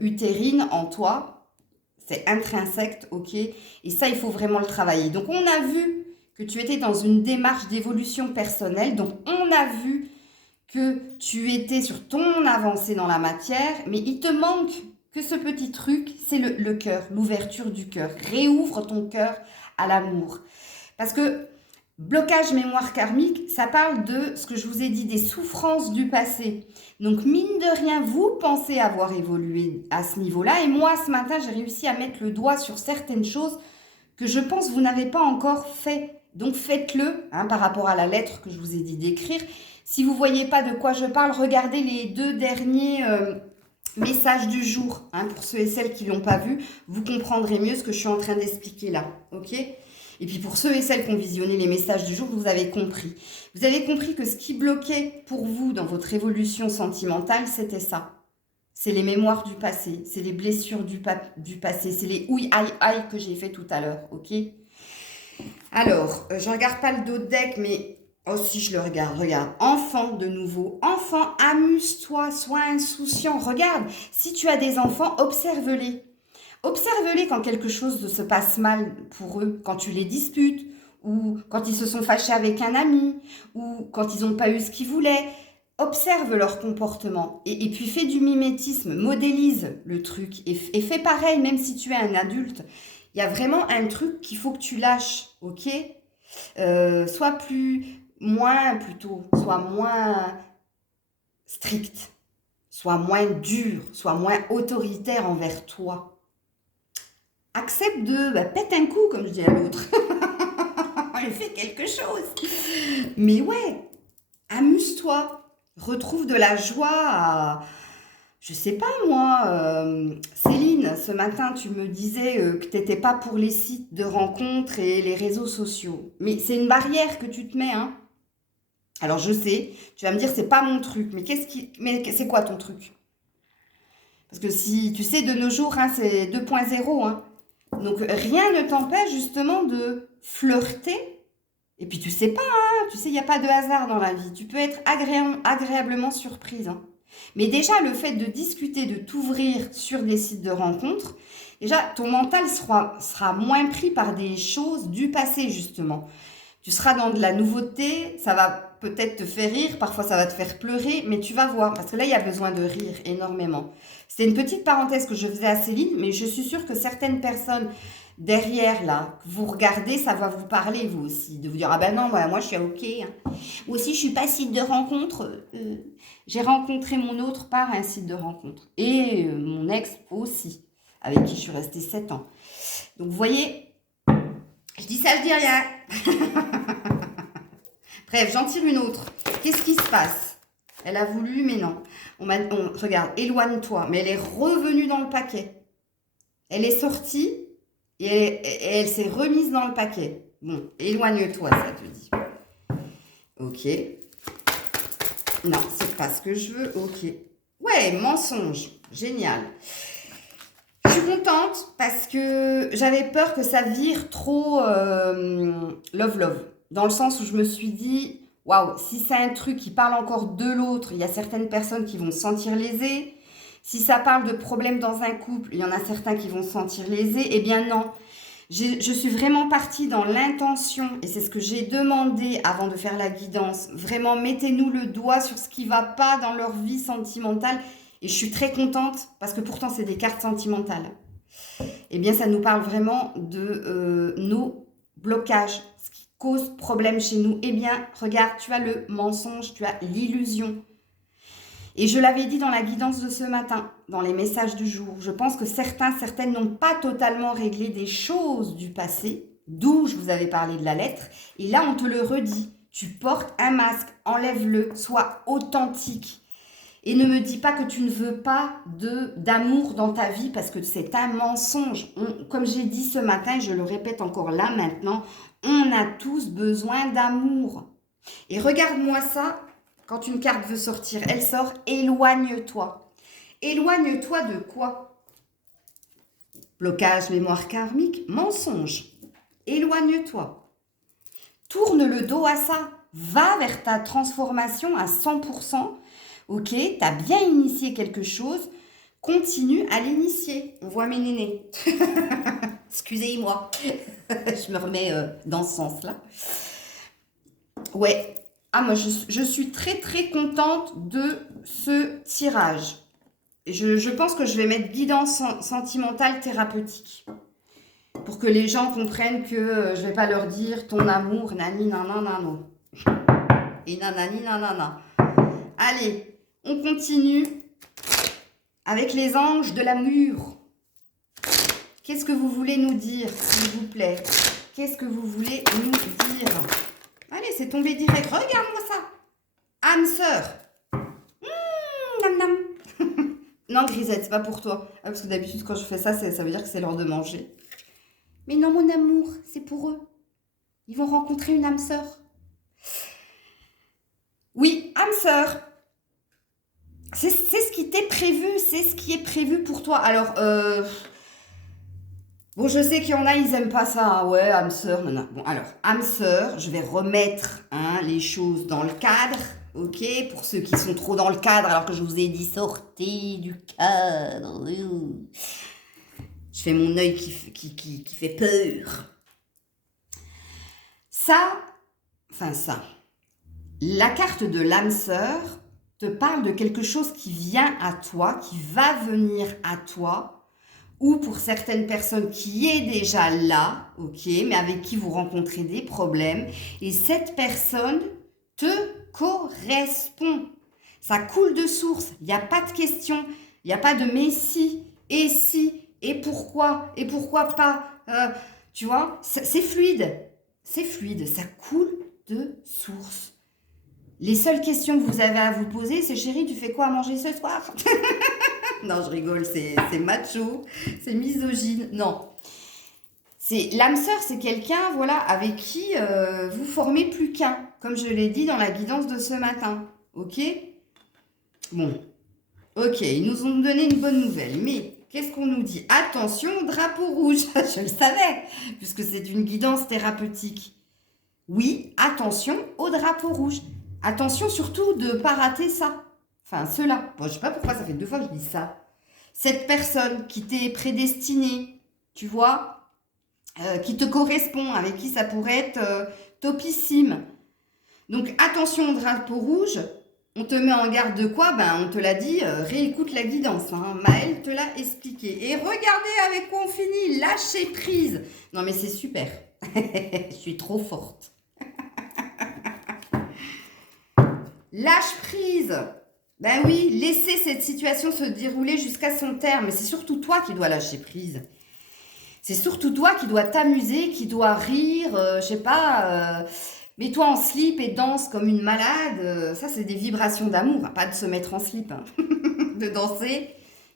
utérine en toi. C'est intrinsèque, ok? Et ça, il faut vraiment le travailler. Donc, on a vu que tu étais dans une démarche d'évolution personnelle. Donc, on a vu que tu étais sur ton avancée dans la matière. Mais il te manque que ce petit truc, c'est le cœur, l'ouverture du cœur. Réouvre ton cœur à l'amour. Parce que blocage mémoire karmique, ça parle de ce que je vous ai dit, des souffrances du passé. Donc, mine de rien, vous pensez avoir évolué à ce niveau-là. Et moi, ce matin, j'ai réussi à mettre le doigt sur certaines choses que je pense que vous n'avez pas encore fait. Donc, faites-le hein, par rapport à la lettre que je vous ai dit d'écrire. Si vous ne voyez pas de quoi je parle, regardez les 2 derniers messages du jour. Hein, pour ceux et celles qui ne l'ont pas vu, vous comprendrez mieux ce que je suis en train d'expliquer là. Ok ? Et puis pour ceux et celles qui ont visionné les messages du jour, vous avez compris. Vous avez compris que ce qui bloquait pour vous dans votre évolution sentimentale, c'était ça. C'est les mémoires du passé, c'est les blessures du passé, c'est les ouïe aïe aïe que j'ai fait tout à l'heure, ok? Alors, je ne regarde pas le dos de deck, mais Oh, si je le regarde, regarde. Enfant, de nouveau. Enfant, amuse-toi, sois insouciant. Regarde, si tu as des enfants, observe-les. Observe-les quand quelque chose se passe mal pour eux, quand tu les disputes, ou quand ils se sont fâchés avec un ami, ou quand ils n'ont pas eu ce qu'ils voulaient. Observe leur comportement et puis fais du mimétisme, modélise le truc et fais pareil même si tu es un adulte. Il y a vraiment un truc qu'il faut que tu lâches, ok? Sois sois moins strict, sois moins dur, sois moins autoritaire envers toi. Accepte pète un coup, comme je dis à l'autre. Il fait quelque chose. Mais ouais, amuse-toi. Retrouve de la joie je sais pas moi, Céline, ce matin tu me disais que t'étais pas pour les sites de rencontres et les réseaux sociaux. Mais c'est une barrière que tu te mets, hein. Alors je sais, tu vas me dire c'est pas mon truc, mais c'est quoi ton truc? Parce que si tu sais de nos jours, hein, c'est 2.0, hein. Donc rien ne t'empêche justement de flirter. Et puis tu sais pas, hein, tu sais, il n'y a pas de hasard dans la vie. Tu peux être agréablement surprise, hein. Mais déjà, le fait de discuter, de t'ouvrir sur des sites de rencontres, déjà, ton mental sera moins pris par des choses du passé, justement. Tu seras dans de la nouveauté, ça va peut-être te faire rire, parfois ça va te faire pleurer, mais tu vas voir, parce que là, il y a besoin de rire énormément. C'est une petite parenthèse que je faisais à Céline, mais je suis sûre que certaines personnes derrière, là, que vous regardez, ça va vous parler, vous aussi, de vous dire, ah ben non, moi je suis OK, hein. Moi aussi, je suis pas site de rencontre. J'ai rencontré mon autre par un site de rencontre. Et mon ex aussi, avec qui je suis restée 7 ans. Donc, vous voyez, je dis ça, je dis rien. Bref, j'en tire une autre. Qu'est-ce qui se passe? Elle a voulu, mais non. Regarde, éloigne-toi. Mais elle est revenue dans le paquet. Elle est sortie et elle s'est remise dans le paquet. Bon, éloigne-toi, ça te dit. Ok. Non, c'est pas ce que je veux. Ok. Ouais, mensonge. Génial. Je suis contente parce que j'avais peur que ça vire trop love. Dans le sens où je me suis dit, waouh, si c'est un truc qui parle encore de l'autre, il y a certaines personnes qui vont se sentir lésées. Si ça parle de problèmes dans un couple, il y en a certains qui vont se sentir lésés. Eh bien non. Je suis vraiment partie dans l'intention, et c'est ce que j'ai demandé avant de faire la guidance. Vraiment, mettez-nous le doigt sur ce qui ne va pas dans leur vie sentimentale. Et je suis très contente, parce que pourtant, c'est des cartes sentimentales. Eh bien, ça nous parle vraiment de nos blocages, ce qui cause problème chez nous. Eh bien, regarde, tu as le mensonge, tu as l'illusion. Et je l'avais dit dans la guidance de ce matin, dans les messages du jour, je pense que certaines n'ont pas totalement réglé des choses du passé, d'où je vous avais parlé de la lettre, et là on te le redit, tu portes un masque, enlève-le, sois authentique. Et ne me dis pas que tu ne veux pas d'amour dans ta vie parce que c'est un mensonge. Comme j'ai dit ce matin, je le répète encore là maintenant, on a tous besoin d'amour. Et regarde-moi ça. Quand une carte veut sortir, elle sort, éloigne-toi. Éloigne-toi de quoi? Blocage, mémoire karmique, mensonge. Éloigne-toi. Tourne le dos à ça. Va vers ta transformation à 100%. Ok, tu as bien initié quelque chose. Continue à l'initier. On voit mes nénés. Excusez-moi. Je me remets dans ce sens-là. Ouais. Ah, moi, je suis très, très contente de ce tirage. Je pense que je vais mettre guidance sentimentale thérapeutique pour que les gens comprennent que je ne vais pas leur dire ton amour, nani, nanana, et nanani, nanana. Allez, on continue avec les anges de l'amour. Qu'est-ce que vous voulez nous dire, s'il vous plaît? Qu'est-ce que vous voulez nous dire? Allez, c'est tombé direct. Regarde-moi ça. Âme sœur. Nam nam. Non, Grisette, c'est pas pour toi. Ah, parce que d'habitude, quand je fais ça, ça veut dire que c'est l'heure de manger. Mais non, mon amour, c'est pour eux. Ils vont rencontrer une âme sœur. Oui, âme sœur. C'est ce qui t'est prévu. C'est ce qui est prévu pour toi. Alors, Bon, je sais qu'il y en a, ils aiment pas ça. Ah ouais, âme sœur, non, non. Bon, alors, âme sœur, je vais remettre les choses dans le cadre, ok? Pour ceux qui sont trop dans le cadre, alors que je vous ai dit sortez du cadre. Je fais mon œil qui fait peur. Ça, la carte de l'âme sœur te parle de quelque chose qui vient à toi, qui va venir à toi, ou pour certaines personnes qui est déjà là, ok, mais avec qui vous rencontrez des problèmes, et cette personne te correspond. Ça coule de source, il n'y a pas de question, il n'y a pas de mais si, et pourquoi pas, tu vois, c'est fluide, ça coule de source. Les seules questions que vous avez à vous poser, c'est chérie, tu fais quoi à manger ce soir? Non, je rigole, c'est macho, c'est misogyne. Non. C'est l'âme sœur, c'est quelqu'un, voilà, avec qui vous formez plus qu'un, comme je l'ai dit dans la guidance de ce matin. Ok? Bon. Ok, ils nous ont donné une bonne nouvelle, mais qu'est-ce qu'on nous dit? Attention, drapeau rouge. Je le savais, puisque c'est une guidance thérapeutique. Oui, attention au drapeau rouge. Attention surtout de ne pas rater ça. Enfin, cela. Bon, je ne sais pas pourquoi ça fait 2 fois que je dis ça. Cette personne qui t'est prédestinée, tu vois, qui te correspond, avec qui ça pourrait être topissime. Donc, attention au drapeau rouge. On te met en garde de quoi? Ben, on te l'a dit, réécoute la guidance. Hein. Maëlle te l'a expliqué. Et regardez avec quoi on finit. Lâcher prise. Non, mais c'est super. Je suis trop forte. Lâche prise. Ben oui, laissez cette situation se dérouler jusqu'à son terme. Mais c'est surtout toi qui dois lâcher prise. C'est surtout toi qui dois t'amuser, qui dois rire, je sais pas, mets-toi en slip et danse comme une malade. Ça, c'est des vibrations d'amour, hein, pas de se mettre en slip. Hein. De danser,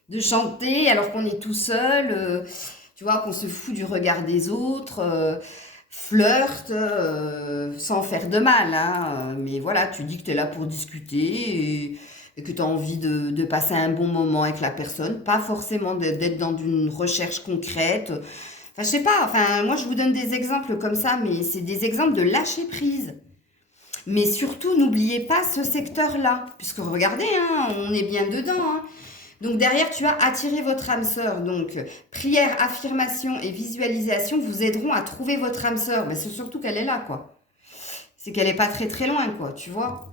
de chanter alors qu'on est tout seul, tu vois, qu'on se fout du regard des autres. Flirte sans faire de mal, hein, mais voilà, tu dis que tu es là pour discuter et que tu as envie de passer un bon moment avec la personne, pas forcément d'être dans une recherche concrète. Enfin, je sais pas, enfin, moi je vous donne des exemples comme ça, mais c'est des exemples de lâcher prise. Mais surtout, n'oubliez pas ce secteur-là, puisque regardez, hein, on est bien dedans, hein. Donc derrière, tu as attiré votre âme sœur. Donc prière, affirmation et visualisation vous aideront à trouver votre âme sœur. Mais c'est surtout qu'elle est là, quoi. C'est qu'elle n'est pas très très loin, quoi, tu vois.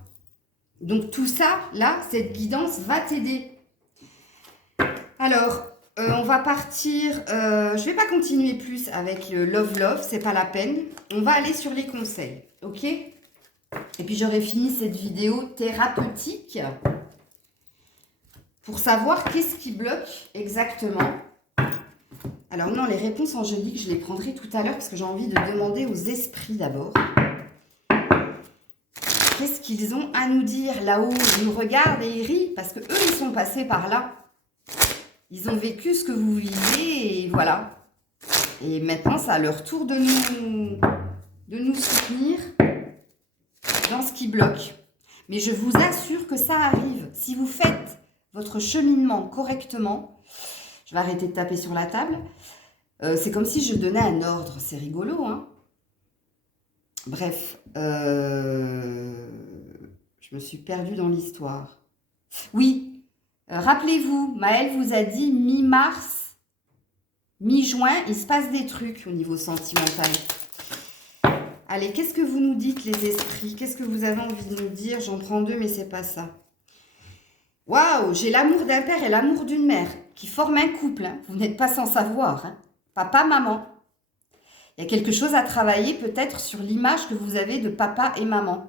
Donc tout ça, là, cette guidance va t'aider. Alors, on va partir... je ne vais pas continuer plus avec Love Love, c'est pas la peine. On va aller sur les conseils, ok? Et puis j'aurai fini cette vidéo thérapeutique pour savoir qu'est-ce qui bloque exactement. Alors non, les réponses angéliques, je les prendrai tout à l'heure parce que j'ai envie de demander aux esprits d'abord. Qu'est-ce qu'ils ont à nous dire là-haut? Ils nous regardent et ils rient parce que eux, ils sont passés par là. Ils ont vécu ce que vous vivez et voilà. Et maintenant, c'est à leur tour de nous soutenir dans ce qui bloque. Mais je vous assure que ça arrive. Si vous faites votre cheminement correctement, je vais arrêter de taper sur la table. C'est comme si je donnais un ordre. C'est rigolo, hein? Bref, je me suis perdue dans l'histoire. Oui, rappelez-vous, Maëlle vous a dit mi-mars, mi-juin, il se passe des trucs au niveau sentimental. Allez, qu'est-ce que vous nous dites, les esprits? Qu'est-ce que vous avez envie de nous dire? J'en prends 2, mais c'est pas ça. Waouh, j'ai l'amour d'un père et l'amour d'une mère qui forment un couple. Hein. Vous n'êtes pas sans savoir. Hein. Papa, maman. Il y a quelque chose à travailler peut-être sur l'image que vous avez de papa et maman.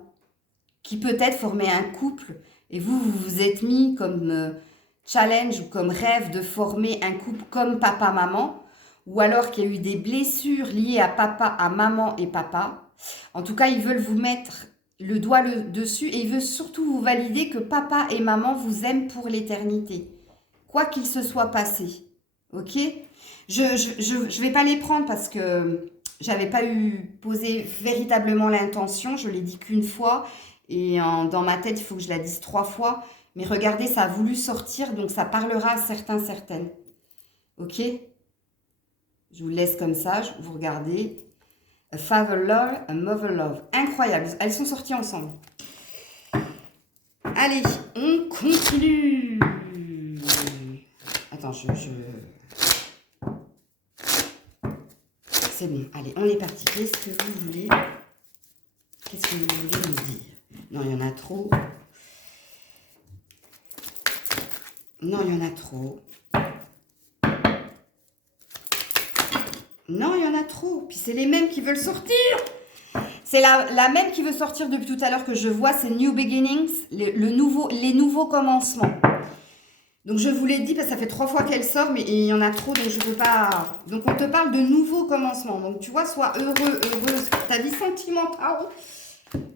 Qui peut-être formait un couple. Et vous vous êtes mis comme challenge ou comme rêve de former un couple comme papa-maman. Ou alors qu'il y a eu des blessures liées à papa, à maman et papa. En tout cas, ils veulent vous mettre le doigt dessus et ils veulent surtout vous valider que papa et maman vous aiment pour l'éternité. Quoi qu'il se soit passé. Ok? Je vais pas les prendre parce que j'avais pas posé véritablement l'intention. Je l'ai dit qu'une fois. Et dans ma tête, il faut que je la dise 3 fois. Mais regardez, ça a voulu sortir. Donc, ça parlera à certains, certaines. Ok? Je vous laisse comme ça, vous regardez. A father love, a mother love. Incroyable. Elles sont sorties ensemble. Allez, on continue. Attends, C'est bon, allez, on est parti. Qu'est-ce que vous voulez me dire? Non, il y en a trop. Non, il y en a trop. Non, il y en a trop. Puis c'est les mêmes qui veulent sortir. C'est la même qui veut sortir depuis tout à l'heure que je vois. C'est New Beginnings, les nouveaux commencements. Donc je vous l'ai dit, parce que ça fait 3 fois qu'elle sort, mais il y en a trop, donc je ne peux pas... Donc on te parle de nouveaux commencements. Donc tu vois, sois heureux, heureuse. Ta vie sentimentale.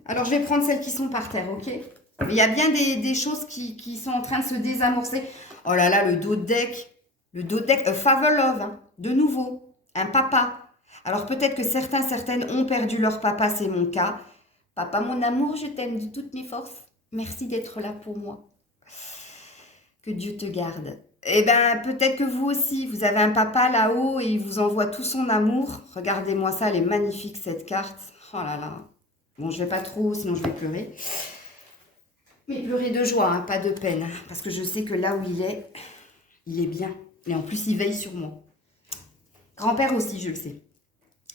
Alors je vais prendre celles qui sont par terre, ok? Mais il y a bien des choses qui sont en train de se désamorcer. Oh là là, le dos de deck. Le dos de deck, a father love, hein, de nouveau. Un papa. Alors peut-être que certaines ont perdu leur papa, c'est mon cas. Papa, mon amour, je t'aime de toutes mes forces. Merci d'être là pour moi. Que Dieu te garde. Eh bien, peut-être que vous aussi, vous avez un papa là-haut et il vous envoie tout son amour. Regardez-moi ça, elle est magnifique cette carte. Oh là là. Bon, je vais pas trop, sinon je vais pleurer. Mais pleurer de joie, hein, pas de peine. Parce que je sais que là où il est bien. Et en plus, il veille sur moi. Grand-père aussi, je le sais.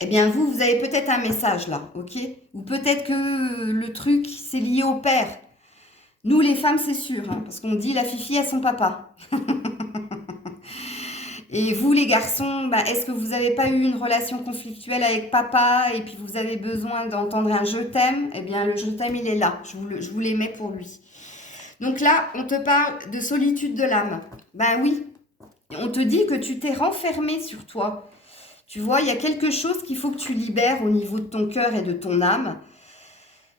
Eh bien, vous avez peut-être un message là, ok? Ou peut-être que le truc, c'est lié au père. Nous, les femmes, c'est sûr, hein, parce qu'on dit la fifi à son papa. Et vous, les garçons, bah, est-ce que vous n'avez pas eu une relation conflictuelle avec papa et puis vous avez besoin d'entendre un « je t'aime » Eh bien, le « je t'aime », il est là. Je vous les mets pour lui. Donc là, on te parle de solitude de l'âme. Ben oui, on te dit que tu t'es renfermé sur toi. Tu vois, il y a quelque chose qu'il faut que tu libères au niveau de ton cœur et de ton âme.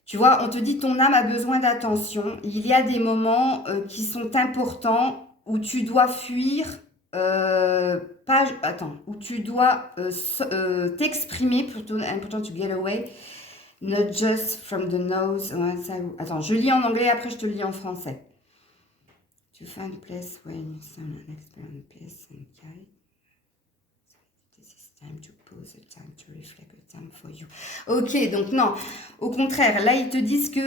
Tu vois, on te dit ton âme a besoin d'attention. Il y a des moments qui sont importants où tu dois fuir, où tu dois t'exprimer, plutôt important to get away, not just from the nose. Ouais, ça, attends, je lis en anglais, après je te lis en français. To find a place where you sound an experience peace and quiet. This is time to pause, a time to reflect, a time for you. Ok, donc non, au contraire, là ils te disent que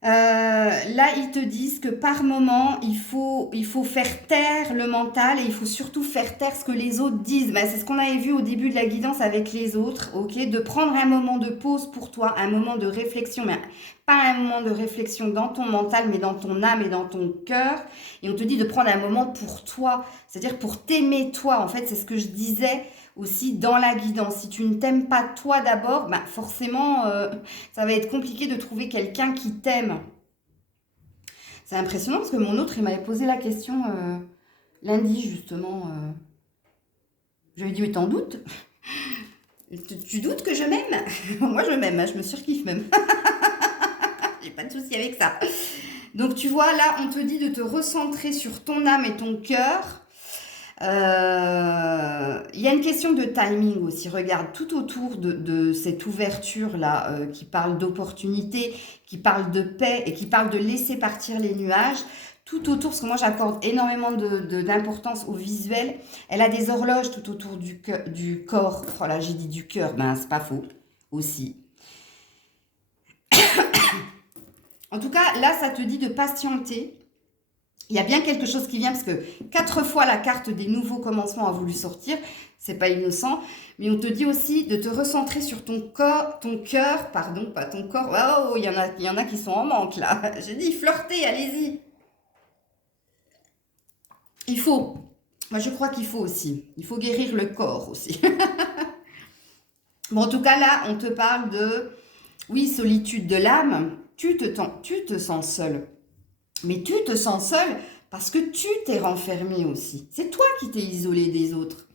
là, ils te disent que par moment, il faut faire taire le mental et il faut surtout faire taire ce que les autres disent. Ben, c'est ce qu'on avait vu au début de la guidance avec les autres, ok? De prendre un moment de pause pour toi, un moment de réflexion, mais pas un moment de réflexion dans ton mental, mais dans ton âme et dans ton cœur. Et on te dit de prendre un moment pour toi, c'est-à-dire pour t'aimer toi. En fait, c'est ce que je disais aussi dans la guidance. Si tu ne t'aimes pas toi d'abord, bah forcément, ça va être compliqué de trouver quelqu'un qui t'aime. C'est impressionnant parce que mon autre, il m'avait posé la question lundi, justement. Je lui ai dit, mais t'en doutes? Tu doutes que je m'aime? Moi, je m'aime, hein, je me surkiffe même. J'ai pas de souci avec ça. Donc, tu vois, là, on te dit de te recentrer sur ton âme et ton cœur. Il y a une question de timing aussi. Regarde, tout autour de cette ouverture-là qui parle d'opportunité, qui parle de paix et qui parle de laisser partir les nuages, tout autour, parce que moi j'accorde énormément d'importance au visuel, elle a des horloges tout autour du corps. Oh là, j'ai dit du cœur, ben c'est pas faux aussi. En tout cas, là, ça te dit de patienter. Il y a bien quelque chose qui vient parce que 4 fois la carte des nouveaux commencements a voulu sortir. C'est pas innocent. Mais on te dit aussi de te recentrer sur ton corps, ton cœur, pardon, pas ton corps. Oh, il y en a qui sont en manque là. J'ai dit flirtez, allez-y. Il faut. Moi, je crois qu'il faut aussi. Il faut guérir le corps aussi. Bon, en tout cas, là, on te parle de, oui, solitude de l'âme. Tu te sens seul. Mais tu te sens seul parce que tu t'es renfermé aussi. C'est toi qui t'es isolé des autres.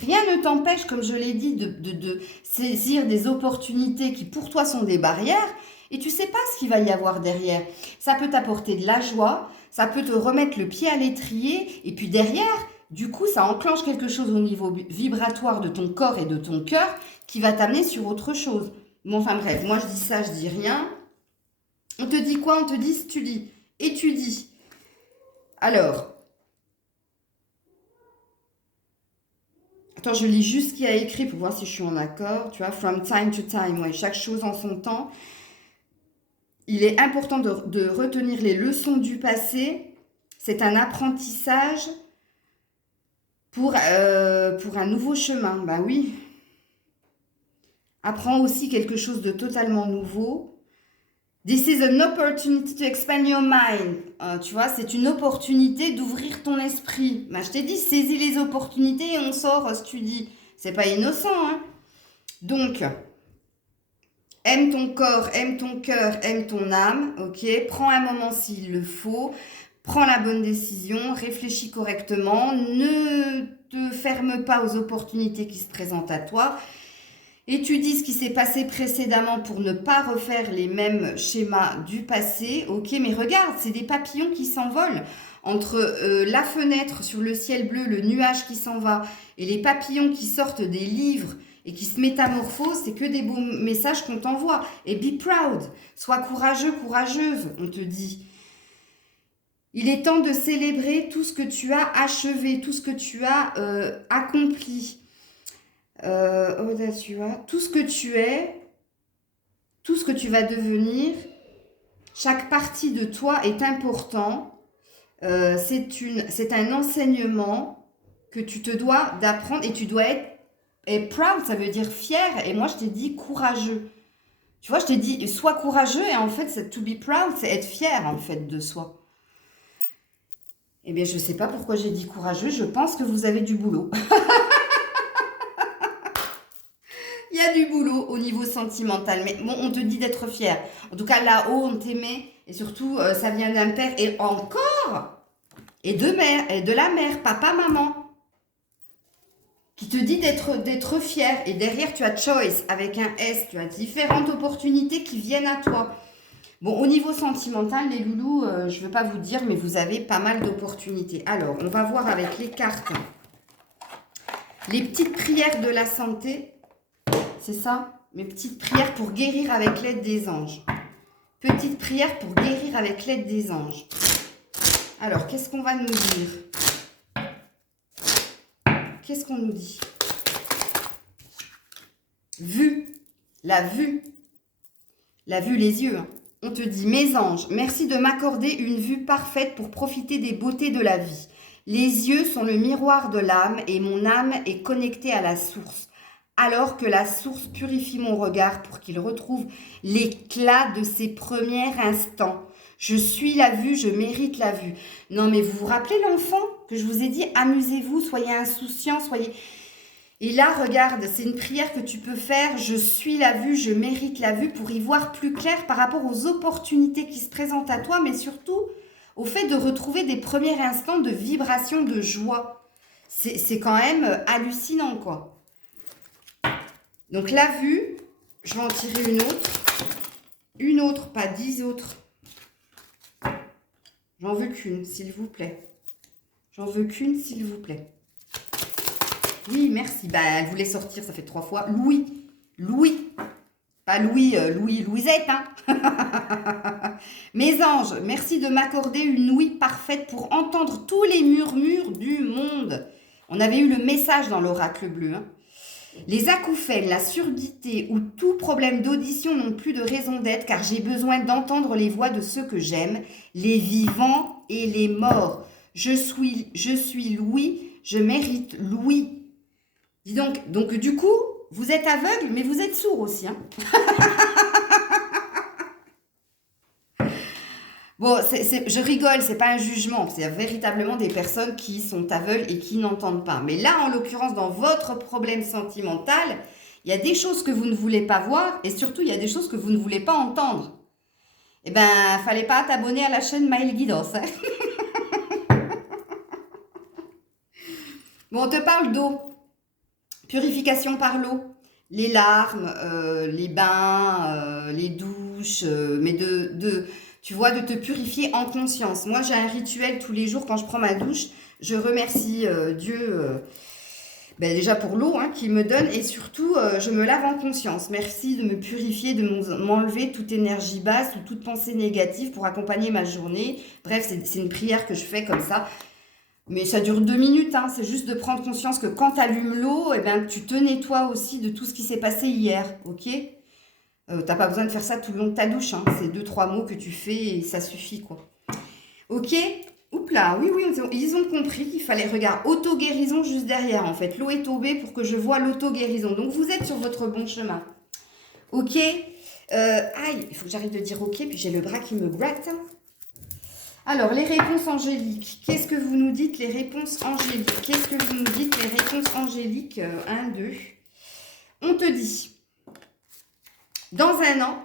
Rien ne t'empêche, comme je l'ai dit, de saisir des opportunités qui pour toi sont des barrières et tu sais pas ce qu'il va y avoir derrière. Ça peut t'apporter de la joie, ça peut te remettre le pied à l'étrier et puis derrière, du coup, ça enclenche quelque chose au niveau vibratoire de ton corps et de ton cœur qui va t'amener sur autre chose. Bon, enfin bref, moi je dis ça, je dis rien. On te dit quoi? On te dit tu dis. Étudie. Alors, Attends, je lis juste ce qu'il y a écrit pour voir si je suis en accord. Tu vois, from time to time, ouais, chaque chose en son temps. Il est important de retenir les leçons du passé. C'est un apprentissage pour un nouveau chemin. Ben oui. Apprends aussi quelque chose de totalement nouveau. This is an opportunity to expand your mind. Tu vois, c'est une opportunité d'ouvrir ton esprit. Ben, je t'ai dit, saisis les opportunités et on sort ce que tu dis. C'est pas innocent, hein. Donc, aime ton corps, aime ton cœur, aime ton âme, ok. Prends un moment s'il le faut. Prends la bonne décision, réfléchis correctement. Ne te ferme pas aux opportunités qui se présentent à toi. Étudie ce qui s'est passé précédemment pour ne pas refaire les mêmes schémas du passé. Ok, mais regarde, c'est des papillons qui s'envolent. Entre la fenêtre sur le ciel bleu, le nuage qui s'en va, et les papillons qui sortent des livres et qui se métamorphosent, c'est que des beaux messages qu'on t'envoie. Et be proud, sois courageux, courageuse, on te dit. Il est temps de célébrer tout ce que tu as achevé, tout ce que tu as accompli. Audacieux, tout ce que tu es, tout ce que tu vas devenir, chaque partie de toi est important. C'est un enseignement que tu te dois d'apprendre et tu dois être proud, ça veut dire fier. Et moi, je t'ai dit courageux. Tu vois, je t'ai dit sois courageux et en fait, to be proud, c'est être fier en fait de soi. Eh bien, je ne sais pas pourquoi j'ai dit courageux. Je pense que vous avez du boulot. Il y a du boulot au niveau sentimental. Mais bon, on te dit d'être fier. En tout cas, là-haut, on t'aimait. Et surtout, ça vient d'un père. Et encore, et de mère, et de la mère, papa, maman. Qui te dit d'être fier. Et derrière, tu as choice avec un S. Tu as différentes opportunités qui viennent à toi. Bon, au niveau sentimental, les loulous, je ne veux pas vous dire, mais vous avez pas mal d'opportunités. Alors, on va voir avec les cartes. Les petites prières de la santé. C'est ça, mes petites prières pour guérir avec l'aide des anges. Petites prières pour guérir avec l'aide des anges. Alors, qu'est-ce qu'on va nous dire? Qu'est-ce qu'on nous dit? Vue. La vue. La vue, les yeux. On te dit, mes anges, merci de m'accorder une vue parfaite pour profiter des beautés de la vie. Les yeux sont le miroir de l'âme et mon âme est connectée à la source. Alors que la source purifie mon regard pour qu'il retrouve l'éclat de ses premiers instants. Je suis la vue, je mérite la vue. Non, mais vous vous rappelez l'enfant que je vous ai dit, amusez-vous, soyez insouciants, soyez... Et là, regarde, c'est une prière que tu peux faire. Je suis la vue, je mérite la vue pour y voir plus clair par rapport aux opportunités qui se présentent à toi, mais surtout au fait de retrouver des premiers instants de vibration, de joie. C'est quand même hallucinant, quoi. Donc la vue, je vais en tirer une autre. Une autre, pas 10 autres. J'en veux qu'une, s'il vous plaît. J'en veux qu'une, s'il vous plaît. Oui, merci. Bah, elle voulait sortir, ça fait 3 fois. Louis. Louis. Pas Louis, Louisette, hein. Mes anges, merci de m'accorder une ouïe parfaite pour entendre tous les murmures du monde. On avait eu le message dans l'oracle bleu, hein. Les acouphènes, la surdité ou tout problème d'audition n'ont plus de raison d'être car j'ai besoin d'entendre les voix de ceux que j'aime, les vivants et les morts. Je suis Louis, je mérite Louis. Dis donc du coup, vous êtes aveugle, mais vous êtes sourd aussi, hein. Bon, je rigole, c'est pas un jugement, c'est véritablement des personnes qui sont aveugles et qui n'entendent pas. Mais là, en l'occurrence, dans votre problème sentimental, il y a des choses que vous ne voulez pas voir et surtout, il y a des choses que vous ne voulez pas entendre. Eh ben, fallait pas t'abonner à la chaîne Maëlle Guidance, hein. Bon, on te parle d'eau. Purification par l'eau. Les larmes, les bains, les douches, mais tu vois, de te purifier en conscience. Moi, j'ai un rituel tous les jours quand je prends ma douche. Je remercie Dieu déjà pour l'eau qu'il me donne et surtout, je me lave en conscience. Merci de me purifier, de m'enlever toute énergie basse ou toute pensée négative pour accompagner ma journée. Bref, c'est une prière que je fais comme ça. Mais ça dure 2 minutes, hein. C'est juste de prendre conscience que quand tu allumes l'eau, eh ben, tu te nettoies aussi de tout ce qui s'est passé hier, ok? T'as pas besoin de faire ça tout le long de ta douche, hein. C'est 2-3 mots que tu fais et ça suffit, quoi. Ok? Oups là, oui, ils ont compris qu'il fallait, regarde, auto-guérison juste derrière, en fait. L'eau est tombée pour que je vois l'auto-guérison. Donc, vous êtes sur votre bon chemin. Ok? Aïe, il faut que j'arrête de dire ok, puis j'ai le bras qui me gratte. Alors, les réponses angéliques. Qu'est-ce que vous nous dites, les réponses angéliques? Qu'est-ce que vous nous dites, les réponses angéliques? 1, 2. On te dit, dans un an,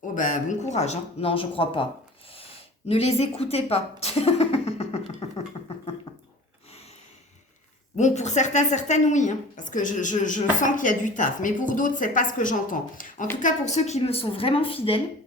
oh ben, bon courage, hein. Non, je crois pas. Ne les écoutez pas. Bon, pour certains, certaines, oui, hein, parce que je sens qu'il y a du taf. Mais pour d'autres, c'est pas ce que j'entends. En tout cas, pour ceux qui me sont vraiment fidèles,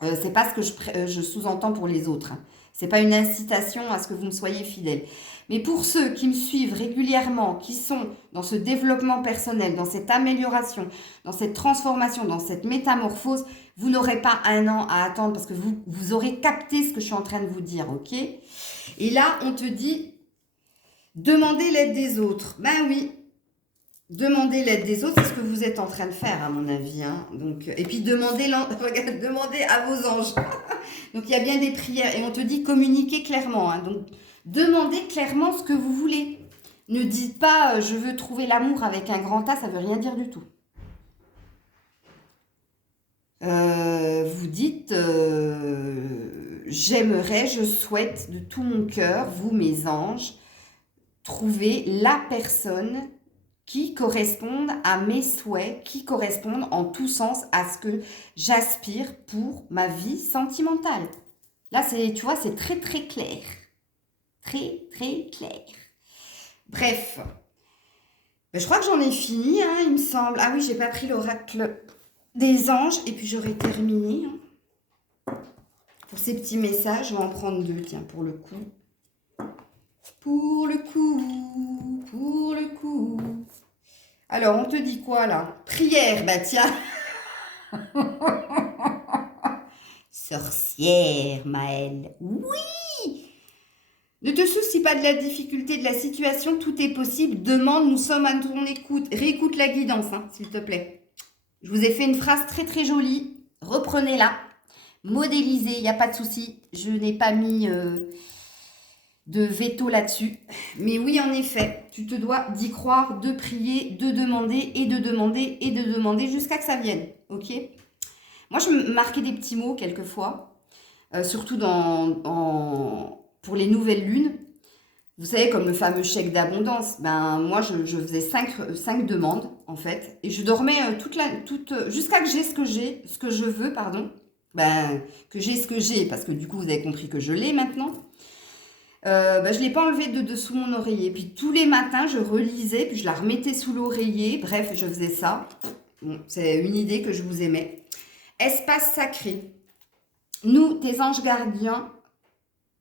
c'est pas ce que je sous-entends pour les autres. Hein. C'est pas une incitation à ce que vous me soyez fidèles. Mais pour ceux qui me suivent régulièrement, qui sont dans ce développement personnel, dans cette amélioration, dans cette transformation, dans cette métamorphose, vous n'aurez pas 1 an à attendre parce que vous aurez capté ce que je suis en train de vous dire, ok? Et là, on te dit, demandez l'aide des autres. Ben oui, demandez l'aide des autres, c'est ce que vous êtes en train de faire, à mon avis. Hein. Donc, et puis, demandez à vos anges. Donc, il y a bien des prières. Et on te dit communiquer clairement. Hein. Donc, demandez clairement ce que vous voulez. Ne dites pas je veux trouver l'amour avec un grand A, ça ne veut rien dire du tout. Vous dites j'aimerais, je souhaite de tout mon cœur, vous mes anges, trouver la personne qui corresponde à mes souhaits, qui correspondent en tout sens à ce que j'aspire pour ma vie sentimentale. Là, tu vois, c'est très très clair. Très très clair. Bref. Ben, je crois que j'en ai fini, hein, il me semble. Ah oui, j'ai pas pris l'oracle des anges et puis j'aurais terminé. Hein. Pour ces petits messages, je vais en prendre 2, tiens, pour le coup. Pour le coup. Alors, on te dit quoi, là? Prière, bah tiens. Sorcière, Maëlle. Oui! Ne te soucie pas de la difficulté de la situation, tout est possible. Demande, nous sommes à ton écoute. Réécoute la guidance, hein, s'il te plaît. Je vous ai fait une phrase très très jolie. Reprenez-la. Modélisez, il n'y a pas de souci. Je n'ai pas mis de veto là-dessus. Mais oui, en effet, tu te dois d'y croire, de prier, de demander et de demander et de demander jusqu'à que ça vienne. Ok? Moi, je me marquais des petits mots quelquefois, surtout pour les nouvelles lunes. Vous savez, comme le fameux chèque d'abondance, ben moi, je faisais 5 demandes, en fait, et je dormais jusqu'à que j'ai ce que je veux, pardon. Ben, que j'ai ce que j'ai, parce que du coup, vous avez compris que je l'ai maintenant. Ben, je ne l'ai pas enlevé de dessous mon oreiller. Puis tous les matins, je relisais, puis je la remettais sous l'oreiller. Bref, je faisais ça. Bon, c'est une idée que je vous aimais. Espace sacré. Nous, tes anges gardiens,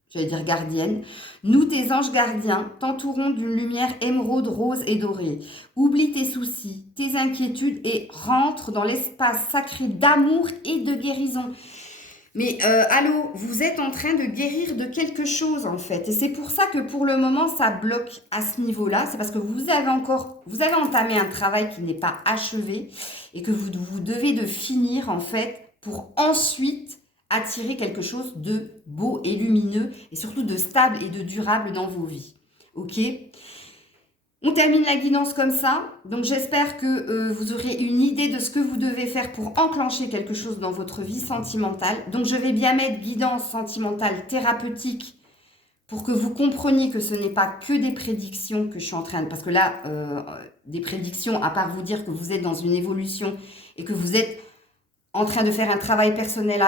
j'allais dire gardiennes, nous, tes anges gardiens, t'entourons d'une lumière émeraude, rose et dorée. Oublie tes soucis, tes inquiétudes et rentre dans l'espace sacré d'amour et de guérison. Mais allô, vous êtes en train de guérir de quelque chose en fait. Et c'est pour ça que pour le moment, ça bloque à ce niveau-là. C'est parce que vous avez entamé un travail qui n'est pas achevé et que vous devez de finir en fait pour ensuite attirer quelque chose de beau et lumineux et surtout de stable et de durable dans vos vies. Ok ? On termine la guidance comme ça, donc j'espère que vous aurez une idée de ce que vous devez faire pour enclencher quelque chose dans votre vie sentimentale. Donc je vais bien mettre guidance sentimentale thérapeutique pour que vous compreniez que ce n'est pas que des prédictions que je suis en train de... Parce que là, des prédictions, à part vous dire que vous êtes dans une évolution et que vous êtes en train de faire un travail personnel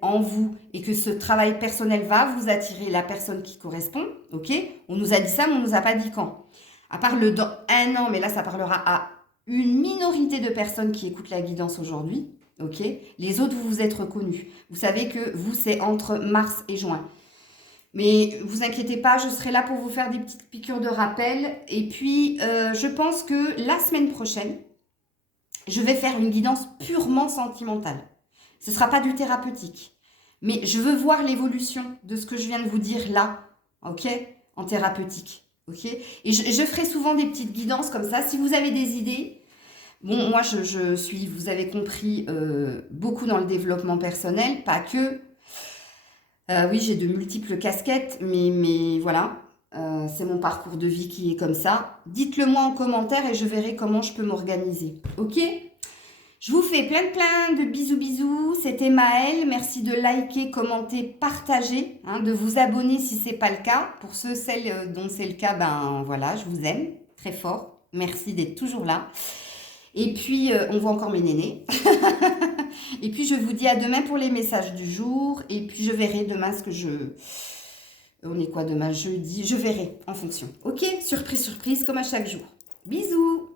en vous et que ce travail personnel va vous attirer la personne qui correspond, ok? On nous a dit ça, mais on ne nous a pas dit quand. À part dans 1 an, mais là, ça parlera à une minorité de personnes qui écoutent la guidance aujourd'hui, ok? Les autres, vous vous êtes reconnus. Vous savez que vous, c'est entre mars et juin. Mais vous inquiétez pas, je serai là pour vous faire des petites piqûres de rappel. Et puis, je pense que la semaine prochaine, je vais faire une guidance purement sentimentale. Ce ne sera pas du thérapeutique. Mais je veux voir l'évolution de ce que je viens de vous dire là, ok, en thérapeutique, ok. Et je ferai souvent des petites guidances comme ça. Si vous avez des idées, bon, moi je suis, vous avez compris, beaucoup dans le développement personnel, pas que. Oui, j'ai de multiples casquettes, mais voilà, c'est mon parcours de vie qui est comme ça. Dites-le moi en commentaire et je verrai comment je peux m'organiser. Ok? Je vous fais plein de bisous bisous. C'était Maëlle. Merci de liker, commenter, partager, hein, de vous abonner si ce n'est pas le cas. Pour ceux, celles dont c'est le cas, ben voilà, je vous aime très fort. Merci d'être toujours là. Et puis, on voit encore mes nénés. Et puis, je vous dis à demain pour les messages du jour. Et puis, je verrai demain ce que je... On est quoi demain? Jeudi. Je verrai en fonction. Ok? Surprise, surprise, comme à chaque jour. Bisous!